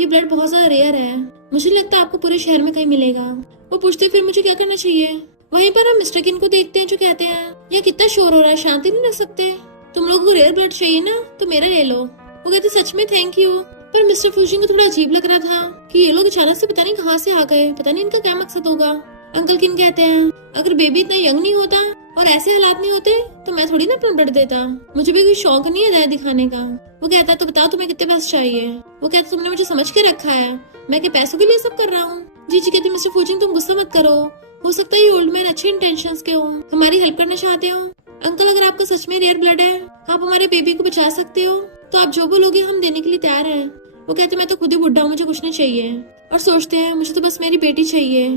ये ब्लड बहुत ज्यादा रेयर है, मुझे लगता है आपको पूरे शहर में कहीं मिलेगा। वो पूछते फिर मुझे क्या करना चाहिए। वहीं पर हम मिस्टर किन को देखते हैं जो कहते हैं ये कितना शोर हो रहा है, शांति नहीं रख सकते, तुम लोगों को रेयर ब्लड चाहिए ना तो मेरा ले लो। वो कहते सच में थैंक यू। पर मिस्टर फुजिंग को थोड़ा अजीब लग रहा था कि ये लोग अचानक से पता नहीं कहाँ से आ गए, पता नहीं इनका क्या मकसद होगा। अंकल किन कहते हैं अगर बेबी इतना यंग नहीं होता और ऐसे हालात नहीं होते तो मैं थोड़ी ना अपना ब्लड देता, मुझे भी कोई शौक नहीं है दया दिखाने का। वो कहता है तो बताओ तुम्हें कितने पैसे चाहिए। वो कहता तुमने मुझे समझ के रखा है, मैं क्या पैसों के लिए सब कर रहा हूँ। जीजी कहती मिस्टर फुजिंग तुम गुस्सा मत करो, हो सकता है ये ओल्ड मैन अच्छे इंटेंशंस के हो, हमारी हेल्प करना चाहते हो। अंकल अगर आपका सच में रेयर ब्लड है, आप हमारे बेबी को बचा सकते हो तो आप जो बोलोगे हम देने के लिए तैयार हैं। वो कहते मैं तो खुद ही बुढ़ा हूँ, मुझे कुछ नहीं चाहिए। और सोचते हैं मुझे तो बस मेरी बेटी चाहिए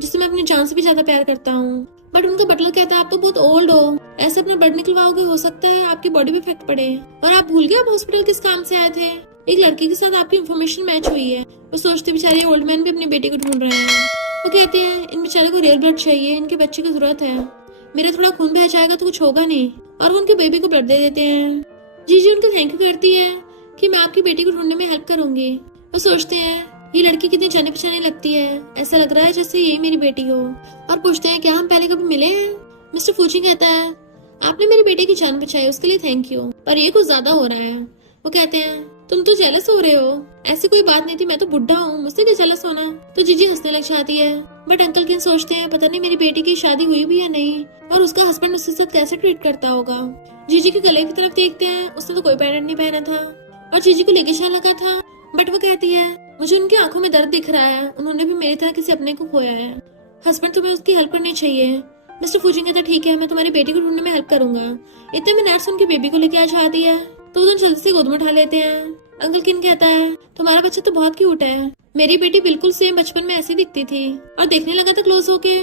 जिससे मैं अपनी जान से भी ज्यादा प्यार करता हूँ। बट उनका बटलर कहता है आप तो बहुत ओल्ड हो, ऐसे अपना ब्लड निकलवाओगे हो सकता है आपकी बॉडी पे इफेक्ट पड़े, और आप भूल गए आप हॉस्पिटल किस काम से आए थे। एक लड़की के साथ आपकी इन्फॉर्मेशन मैच हुई है। वो सोचते बेचारे ओल्ड मैन भी अपनी बेटी को ढूंढ रहे हैं। वो कहते हैं इन बेचारे को रेयर ब्लड चाहिए, इनके बच्चे की जरूरत है, मेरा थोड़ा खून बह जाएगा तो कुछ होगा नहीं। और वो उनके बेबी को ब्लड दे देते हैं। जीजी उनको थैंक यू करती है कि मैं आपकी बेटी को ढूंढने में हेल्प करूंगी। वो सोचते हैं ये लड़की कितनी जाने पहचाने लगती है, ऐसा लग रहा है जैसे यही मेरी बेटी हो। और पूछते हैं क्या हम पहले कभी मिले हैं। मिस्टर फुजिंग कहता है आपने मेरी बेटी की जान बचाई उसके लिए थैंक यू, पर ये कुछ ज्यादा हो रहा है। वो कहते हैं तुम तो जेलस हो रहे हो। ऐसी कोई बात नहीं थी, मैं तो बुढ़ा हूँ, मुझसे क्या जेलस होना। तो जीजी हंसने लग जाती है। बट अंकल किन सोचते हैं पता नहीं मेरी बेटी की शादी हुई भी या नहीं, और उसका हस्बैंड उसके साथ कैसे ट्रीट करता होगा। जीजी के गले की तरफ देखते हैं, उसने तो कोई पैंडेंट नहीं पहना था और जीजी को लेके चल लगा था। बट वो कहती है मुझे उनकी आंखों में दर्द दिख रहा है, उन्होंने भी मेरी तरह किसी अपने को खोया है। हस्बैंड तुम्हें उसकी हेल्प करनी चाहिए। मिस्टर फूजिंग कहता ठीक है, मैं तुम्हारी बेटी को ढूंढने में हेल्प करूंगा। इतने में नर्स उनकी बेबी को लेके आ जाती है तो वो दोनों जल्दी से गोद में उठा लेते हैं। अंकल किन कहता है तुम्हारा बच्चा तो बहुत क्यूट है, मेरी बेटी बिल्कुल सेम बचपन में ऐसी दिखती थी, और देखने लगा था क्लोज होके।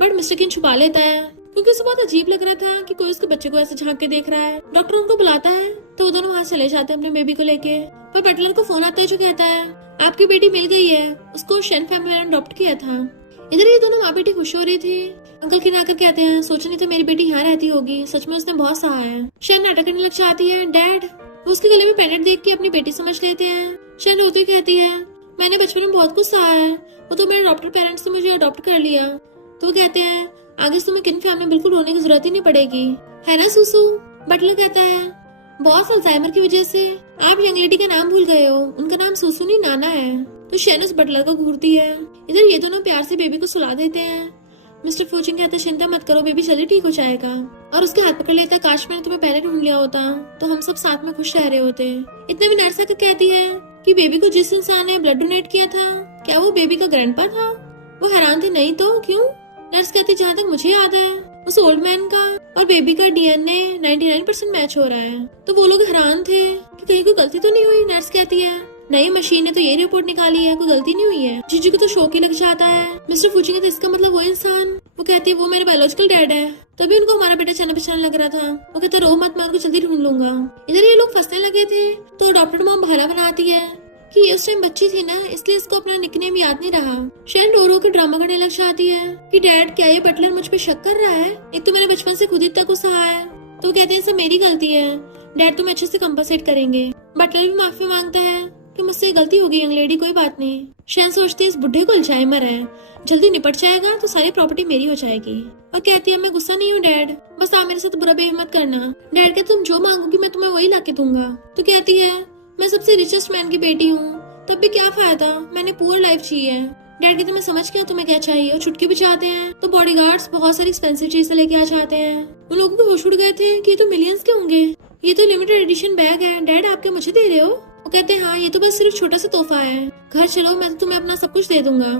बट मिस्टर किन छुपा लेता है क्योंकि उसे बहुत अजीब लग रहा था कि कोई उसके बच्चे को ऐसे झांक के देख रहा है। डॉक्टर उनको बुलाता है तो वो दोनों वहाँ चले जाते हैं अपने बेबी को लेके। पर बटलर को फोन आता है जो कहता है आपकी बेटी मिल गई है, उसको शेन फैमिली ने अडॉप्ट किया था। इधर ये दोनों माँ बेटी खुश हो रही थी। अंकल किन आकर कहते हैं सोचा नहीं तो मेरी बेटी यहाँ रहती होगी, सच में उसने बहुत सहा है। शेन नाटक करने लग जाती है। डैड, वो उसके गले में पेंडेंट देख के अपनी बेटी समझ लेते हैं। शेन रोती कहती है मैंने बचपन में बहुत कुछ सहा है, वो तो मेरे डॉक्टर पेरेंट्स ने मुझे अडॉप्ट कर लिया। तो वो कहते हैं आगे से तुम्हें किन फैमिली में बिल्कुल रोने की जरूरत ही नहीं पड़ेगी, है ना सुसु। बटलर कहता है बॉस अल्जाइमर की वजह से आप यंग लेडी का नाम भूल गए हो, उनका नाम सुसु नहीं नाना है। तो शेन उस बटलर को घूरती है। इधर ये दोनों प्यार से बेबी को सुला देते हैं। मिस्टर फूजिंग कहते हैं चिंता मत करो, बेबी जल्दी ठीक हो जाएगा, और उसके हाथ पकड़ लेता है काश मैंने तुम्हें पहले ढूंढ लिया होता तो हम सब साथ में खुश रह रहे होते। इतने में नर्स आकर कहती है कि बेबी को जिस इंसान ने ब्लड डोनेट किया था क्या वो बेबी का ग्रैंडपा था। वो हैरान थे नहीं तो क्यों। नर्स कहती जहाँ तक मुझे याद है उस ओल्ड मैन का और बेबी का डीएनए 99% मैच हो रहा है। तो वो लोग हैरान थे कि कहीं कोई गलती तो नहीं हुई। नर्स कहती है नई मशीन ने तो ये रिपोर्ट निकाली है, कोई गलती नहीं हुई है। जीजू को तो शौक ही लग जाता है। मिस्टर फूजी कहते इसका मतलब वो इंसान, वो कहती है वो मेरे बायोलॉजिकल डैड है, तभी उनको हमारा बेटा चना पहचान लग रहा था। वो कहते रो मत, मैं उनको जल्दी ढूंढ लूंगा। इधर ये लोग फंसने लगे थे तो डॉक्टर मॉम बहाना बनाती है कि ये उस टाइम बच्ची थी ना इसलिए इसको अपना निकनेम याद नहीं रहा। शेन रो रो के ड्रामा करने लग जाती है कि डैड क्या ये बटलर मुझ पे शक कर रहा है, एक तो मैंने बचपन से खुद ही तक सहा है। तो कहते हैं सब मेरी गलती है, डैड तुम्हें अच्छे से कंपनसेट करेंगे। बटलर भी माफी मांगता है कि मुझसे गलती होगी यंग लेडी, कोई बात नहीं। शेन सोचती है इस बुढ़े को अल्जाइमर है, जल्दी निपट जाएगा तो सारी प्रॉपर्टी मेरी हो जाएगी। और कहती है मैं गुस्सा नहीं हूँ डैड, बस आप मेरे साथ बुरा बिहेव मत करना। डैड कहते तुम जो मांगोगी मैं तुम्हें वही लाके दूंगा। तो कहती है मैं सबसे रिचेस्ट मैन की बेटी हूँ, तब भी क्या फायदा, मैंने पुअर लाइफ जी है। डैड कहते मैं समझ गया तुम्हें क्या चाहिए, और छुटकी भी चाहते हैं तो बॉडीगार्ड्स बहुत सारी एक्सपेंसिव चीजें लेके आ जाते हैं। उन लोगों को होश उड़ गए थे कि ये तो मिलियंस के होंगे, ये तो लिमिटेड एडिशन बैग है, डैड आपके मुझे दे रहे हो। वो कहते हैं हाँ ये तो बस सिर्फ छोटा सा तोहफा है, घर चलो मैं तो तुम्हें अपना सब कुछ दे दूंगा,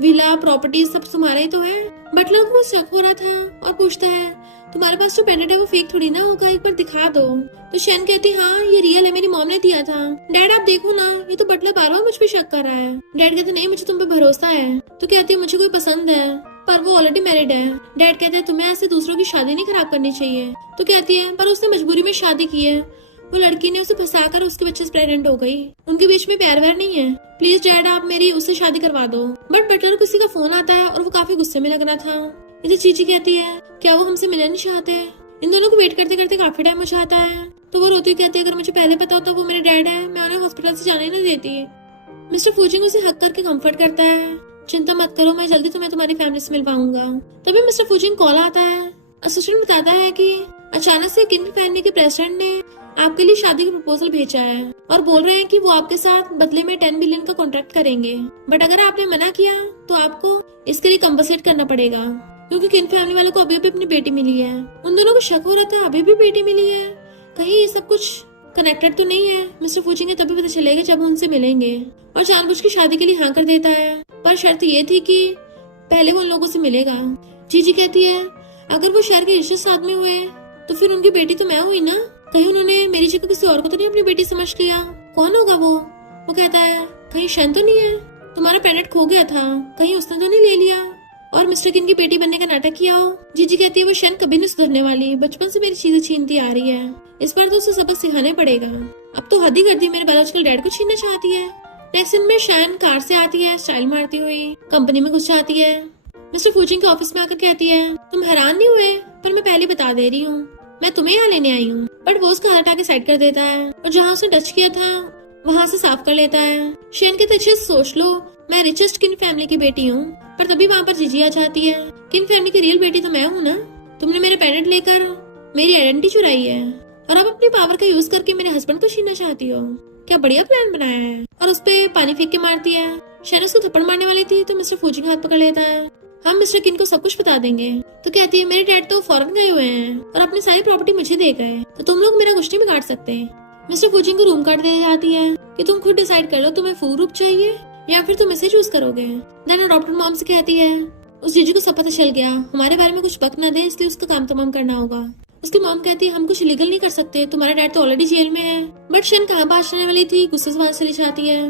विला प्रॉपर्टी सब तुम्हारा ही तो है। बटलर को शक हो रहा था और पूछता है तुम्हारे पास जो पेंडेंट है वो फेक थोड़ी ना होगा, एक बार दिखा दो। तो शेन कहती हाँ ये रियल है, मेरी मॉम ने दिया था। डैड आप देखो ना, ये तो बटलर बार बार मुझ पे शक कर रहा है। डैड कहते नहीं मुझे तुम पे भरोसा है। तो कहती है मुझे कोई पसंद है पर वो ऑलरेडी मैरिड है। डैड कहते हैं तुम्हें ऐसे दूसरों की शादी नहीं खराब करनी चाहिए। तो कहती है पर उसने मजबूरी में शादी की है, वो लड़की ने उसे फंसाकर उसके बच्चे से प्रेग्नेंट हो गई, उनके बीच में प्यार व्यार नहीं है, प्लीज डैड आप मेरी उससे शादी करवा दो। बट बटलर को किसी का फोन आता है और वो काफी गुस्से में लग रहा था। इधर चीची कहती है क्या वो हमसे मिलना नहीं चाहते। इन दोनों को वेट करते करते काफी टाइम हो जाता है। तो वो रोती कहती है अगर मुझे पहले पता होता वो मेरे डैड है मैं उन्हें हॉस्पिटल से जाने नहीं देती। मिस्टर फूजिंग उसे हक करके कंफर्ट करता है, चिंता मत करो मैं जल्दी तुम्हें तुम्हारी फैमिली से मिलवाऊंगा। तभी मिस्टर फूजिंग कॉल आता है। असिस्टेंट बताता है कि अचानक से किन फैमिली के प्रेसिडेंट ने आपके लिए शादी का प्रपोजल भेजा है और बोल रहे हैं कि वो आपके साथ बदले में 10 बिलियन का कॉन्ट्रैक्ट करेंगे, बट अगर आपने मना किया तो आपको इसके लिए कंपनसेट करना पड़ेगा, क्योंकि किन फैमिली वालों को अभी अभी अपनी बेटी मिली है। उन दोनों को शक हो रहा था अभी भी बेटी मिली है, कहीं ये सब कुछ कनेक्टेड तो नहीं है। मिस्टर फूजिंग ने तभी पता चलेगा जब उनसे मिलेंगे, और जानबूझ के शादी के लिए हाँ कर देता है, पर शर्त ये थी कि पहले वो उन लोगों से मिलेगा। जीजी कहती है अगर वो शहर के रिश्ते साथ में हुए तो फिर उनकी बेटी तो मैं हुई ना, कहीं उन्होंने मेरी जगह किसी और को तो नहीं अपनी बेटी समझ लिया, कौन होगा वो। वो कहता है कहीं शन तो नहीं है, तुम्हारा पेंडेंट खो गया था, कहीं उसने तो नहीं ले लिया और मिस्टर किन की बेटी बनने का नाटक किया हो। जीजी कहती है वो शन कभी नहीं सुधरने वाली, बचपन से मेरी चीजें छीनती आ रही है, इस बार तो उसे सबक सिखाना पड़ेगा, अब तो हद ही कर दी, मेरे बायोलॉजिकल डैड को छीनना चाहती है। नेक्स्ट दिन में शन कार से आती है स्टाइल मारती हुई, कंपनी में घुस जाती है। मिस्टर फूजिंग के ऑफिस में आकर कहती है तुम हैरान नहीं हुए, पर मैं पहले बता दे रही हूँ मैं तुम्हें यहाँ लेने आई हूँ। बट वो उसका हाथ हटा के साइड कर देता है और जहाँ उसने टच किया था वहाँ से साफ कर लेता है। शेन के अच्छे से सोच लो मैं रिचेस्ट किन फैमिली की बेटी हूँ, पर तभी वहाँ पर जीजी आ जाती है। किन फैमिली की रियल बेटी तो मैं हूँ ना, तुमने मेरे पेंडेंट लेकर मेरी आइडेंटिटी चुराई है और अब अपनी पावर का यूज करके मेरे हस्बैंड को छीनना चाहती हो। क्या बढ़िया प्लान बनाया है, और उस पे पानी फेंक के मारती है। शन उसको थप्पड़ मारने वाली थी तो मिस्टर फूजिंग हाथ पकड़ लेता है। हम मिस्टर किन को सब कुछ बता देंगे। तो कहती है मेरे डैड तो फॉरेन गए हुए हैं और अपनी सारी प्रॉपर्टी मुझे दे गए, तो तुम लोग मेरा कुछ नहीं बिगाड़ सकते। मिस्टर फूजिंग को रूम कार्ड दे जाती है कि तुम खुद डिसाइड कर लो तुम्हें फूल रूप चाहिए या फिर तुम इसे चूज करोगे। देन डॉक्टर मॉम से कहती है उस जीजी को सब पता चल गया, हमारे बारे में कुछ बक न दे, इसलिए उसका काम तमाम करना होगा। उसकी मॉम कहती है हम कुछ इलीगल नहीं कर सकते, तुम्हारा डैड तो ऑलरेडी जेल में है। बट शन कहाँ बात करने वाली थी, गुस्से से वहां चली जाती है।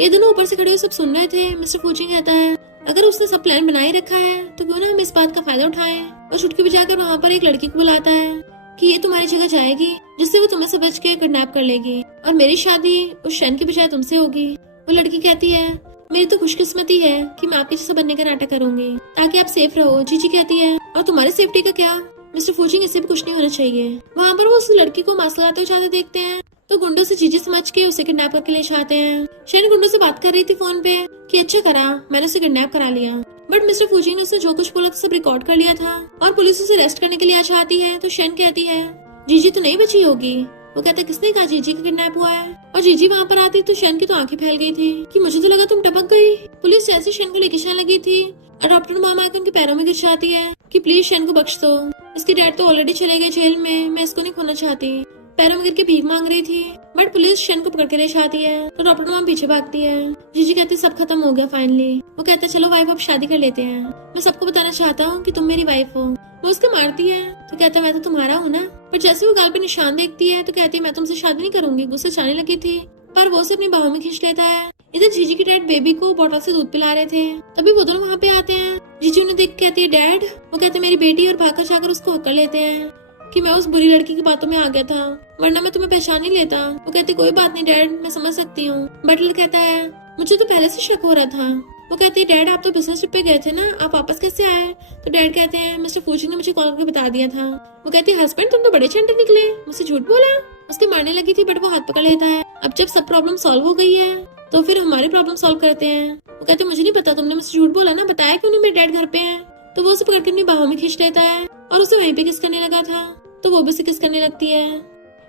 ये दोनों ऊपर से खड़े हुए सब सुन रहे थे। मिस्टर फूजिंग कहता है अगर उसने सब प्लान बनाए रखा है तो क्यों ना हम इस बात का फायदा उठाएं, और चुटकी बजाकर वहाँ पर एक लड़की को बुलाता है कि ये तुम्हारी जगह जाएगी जिससे वो तुम्हें समझ के किडनैप कर लेगी और मेरी शादी उस शन की बजाय तुमसे होगी। वो लड़की कहती है मेरी तो खुशकिस्मती है कि मैं आपके जैसा बनने का नाटक करूंगी ताकि आप सेफ रहो। जीजी कहती है और तुम्हारी सेफ्टी का क्या, मिस्टर फूजिंग इससे भी कुछ नहीं होना चाहिए। वहाँ पर वो उस लड़की को मास्क लगाते हुए जाते देखते हैं तो गुंडों से जीजी समझ के उसे किडनैप करके ले जाते हैं। शन गुंडों से बात कर रही थी फोन पे कि अच्छा करा मैंने उसे किडनैप करा लिया, बट मिस्टर फूजिंग ने उसने जो कुछ बोला तो सब रिकॉर्ड कर लिया था और पुलिस उसे अरेस्ट करने के लिए आ जाती है। तो शन कहती है जीजी तो नहीं बची होगी। वो कहता है किसने कहा जीजी का किडनैप हुआ है, और जीजी वहाँ पर आती तो शन की तो आंखें फैल गई थी कि मुझे तो लगा तुम टपक गई। पुलिस जैसे शन को लेके जाने लगी थी और डॉक्टर मॉम आकर उनके पैरों में गिर जाती है कि प्लीज शन को बख्श दो, इसके डैड तो ऑलरेडी चले गए जेल में, मैं इसको नहीं खोना चाहती। पैरों में गिर के भीख मांग रही थी बट पुलिस शन को पकड़ के ले जाती है तो डॉक्टर मॉम पीछे भागती है। जीजी कहती है सब खत्म हो गया फाइनली। वो कहता है चलो वाइफ अब शादी कर लेते हैं, मैं सबको बताना चाहता हूँ कि तुम मेरी वाइफ हो। वो उसको मारती है तो कहता है मैं तो तुम्हारा हूँ ना, पर जैसे वो गाल पे निशान देखती है तो कहती है मैं तुमसे शादी नहीं करूंगी। गुस्से जाने लगी थी पर वो उसे अपनी बाहों में खींच लेता है। इधर जीजी के डैड बेबी को बोतल से दूध पिला रहे थे, तभी वो दोनों वहाँ पे आते हैं। जीजी उन्हें देख कहती है डैड, वो कहते हैं मेरी बेटी, और भागकर जाकर उसको हक कर लेते हैं कि मैं उस बुरी लड़की की बातों में आ गया था वरना मैं तुम्हें पहचान नहीं लेता। वो कहते कोई बात नहीं डैड, मैं समझ सकती हूँ। बटलर कहता है मुझे तो पहले से शक हो रहा था। वो कहती है डैड आप तो बिजनेस ट्रिप पे गए थे ना, आप वापस कैसे आए। तो डैड कहते हैं मिस्टर फूजिंग ने मुझे कॉल करके बता दिया था। वो कहती है हस्बैंड तुम तो बड़े चंटे निकले, मुझसे झूठ बोला। उसके मारने लगी थी बट वो हाथ पकड़ लेता है। अब जब सब प्रॉब्लम सॉल्व हो गई है तो फिर हमारी प्रॉब्लम सॉल्व करते हैं। वो कहते मुझे नहीं पता, तुमने मुझसे झूठ बोला ना, बताया क्यों नहीं मेरे डैड घर पे हैं। तो वो उसे पकड़ के अपनी बाहों में खींच लेता है और उसे वहीं पे किस करने लगा था तो वो भी उसे किस करने लगती है।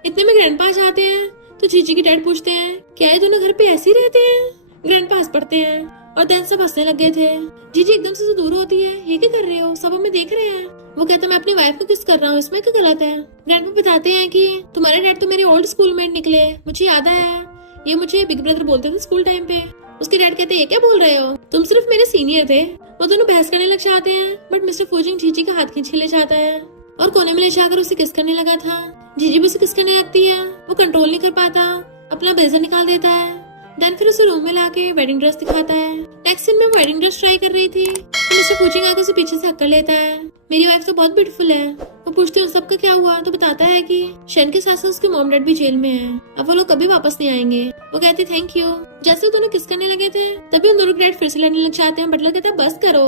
इतने में ग्रैंडपा आ जाते हैं तो जीजी के डैड पूछते हैं क्या ये दोनों घर पे ऐसे ही रहते हैं। ग्रैंडपा हंस पड़ते हैं और देन सब हंसने लग गए थे। जीजी एकदम से दूर होती है, ये क्या कर रहे हो, सब हमें देख रहे हैं। वो कहता है मैं अपनी वाइफ को किस कर रहा हूँ, इसमें क्या गलत है। ग्रैंडपा बताते हैं कि तुम्हारे डैड तो मेरे ओल्ड स्कूलमेट निकले, मुझे याद आया, ये मुझे बिग ब्रदर बोलते थे स्कूल टाइम पे। उसके डैड कहते हैं ये क्या बोल रहे हो, तुम सिर्फ मेरे सीनियर थे। वो दोनों बहस करने लग जाते हैं बट मिस्टर फूजिंग जीजी का हाथ खींच के ले जाता है और कोने में ले जाकर उसे किस करने लगा था। जीजी भी उसे किस करने लगती है, वो कंट्रोल नहीं कर पाता, अपना ब्लेजर निकाल देता है। देन फिर उसे रूम में लाके वेडिंग ड्रेस दिखाता है। नेक्स्ट सीन में वेडिंग ड्रेस ट्राई कर रही थी तो मिस्टर फूजिंग आके उसे पीछे से हक कर लेता है। मेरी वाइफ तो बहुत ब्यूटीफुल है। वो पूछते हैं सबका क्या हुआ तो बताता है कि शन के साथ साथ उसके मॉम डैड भी जेल में हैं, अब वो लोग कभी वापस नहीं आएंगे। वो कहते थैंक यू। जैसे वो दोनों किस करने लगे थे तभी उन दोनों के डैड फिर से लड़ने लग जाते हैं। बटलर कहता है बस करो,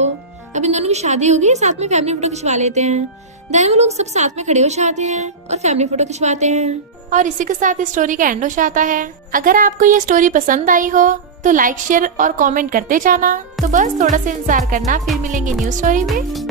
अब इन दोनों की शादी होगी, साथ में फैमिली फोटो खिंचवा लेते हैं। देन वो लोग सब साथ में खड़े हो जाते हैं और फैमिली फोटो खिंचवाते हैं। और इसी के साथ इस स्टोरी का एंड हो जाता है। अगर आपको ये स्टोरी पसंद आई हो तो लाइक शेयर और कमेंट करते जाना। तो बस थोड़ा सा इंतजार करना, फिर मिलेंगे न्यू स्टोरी में।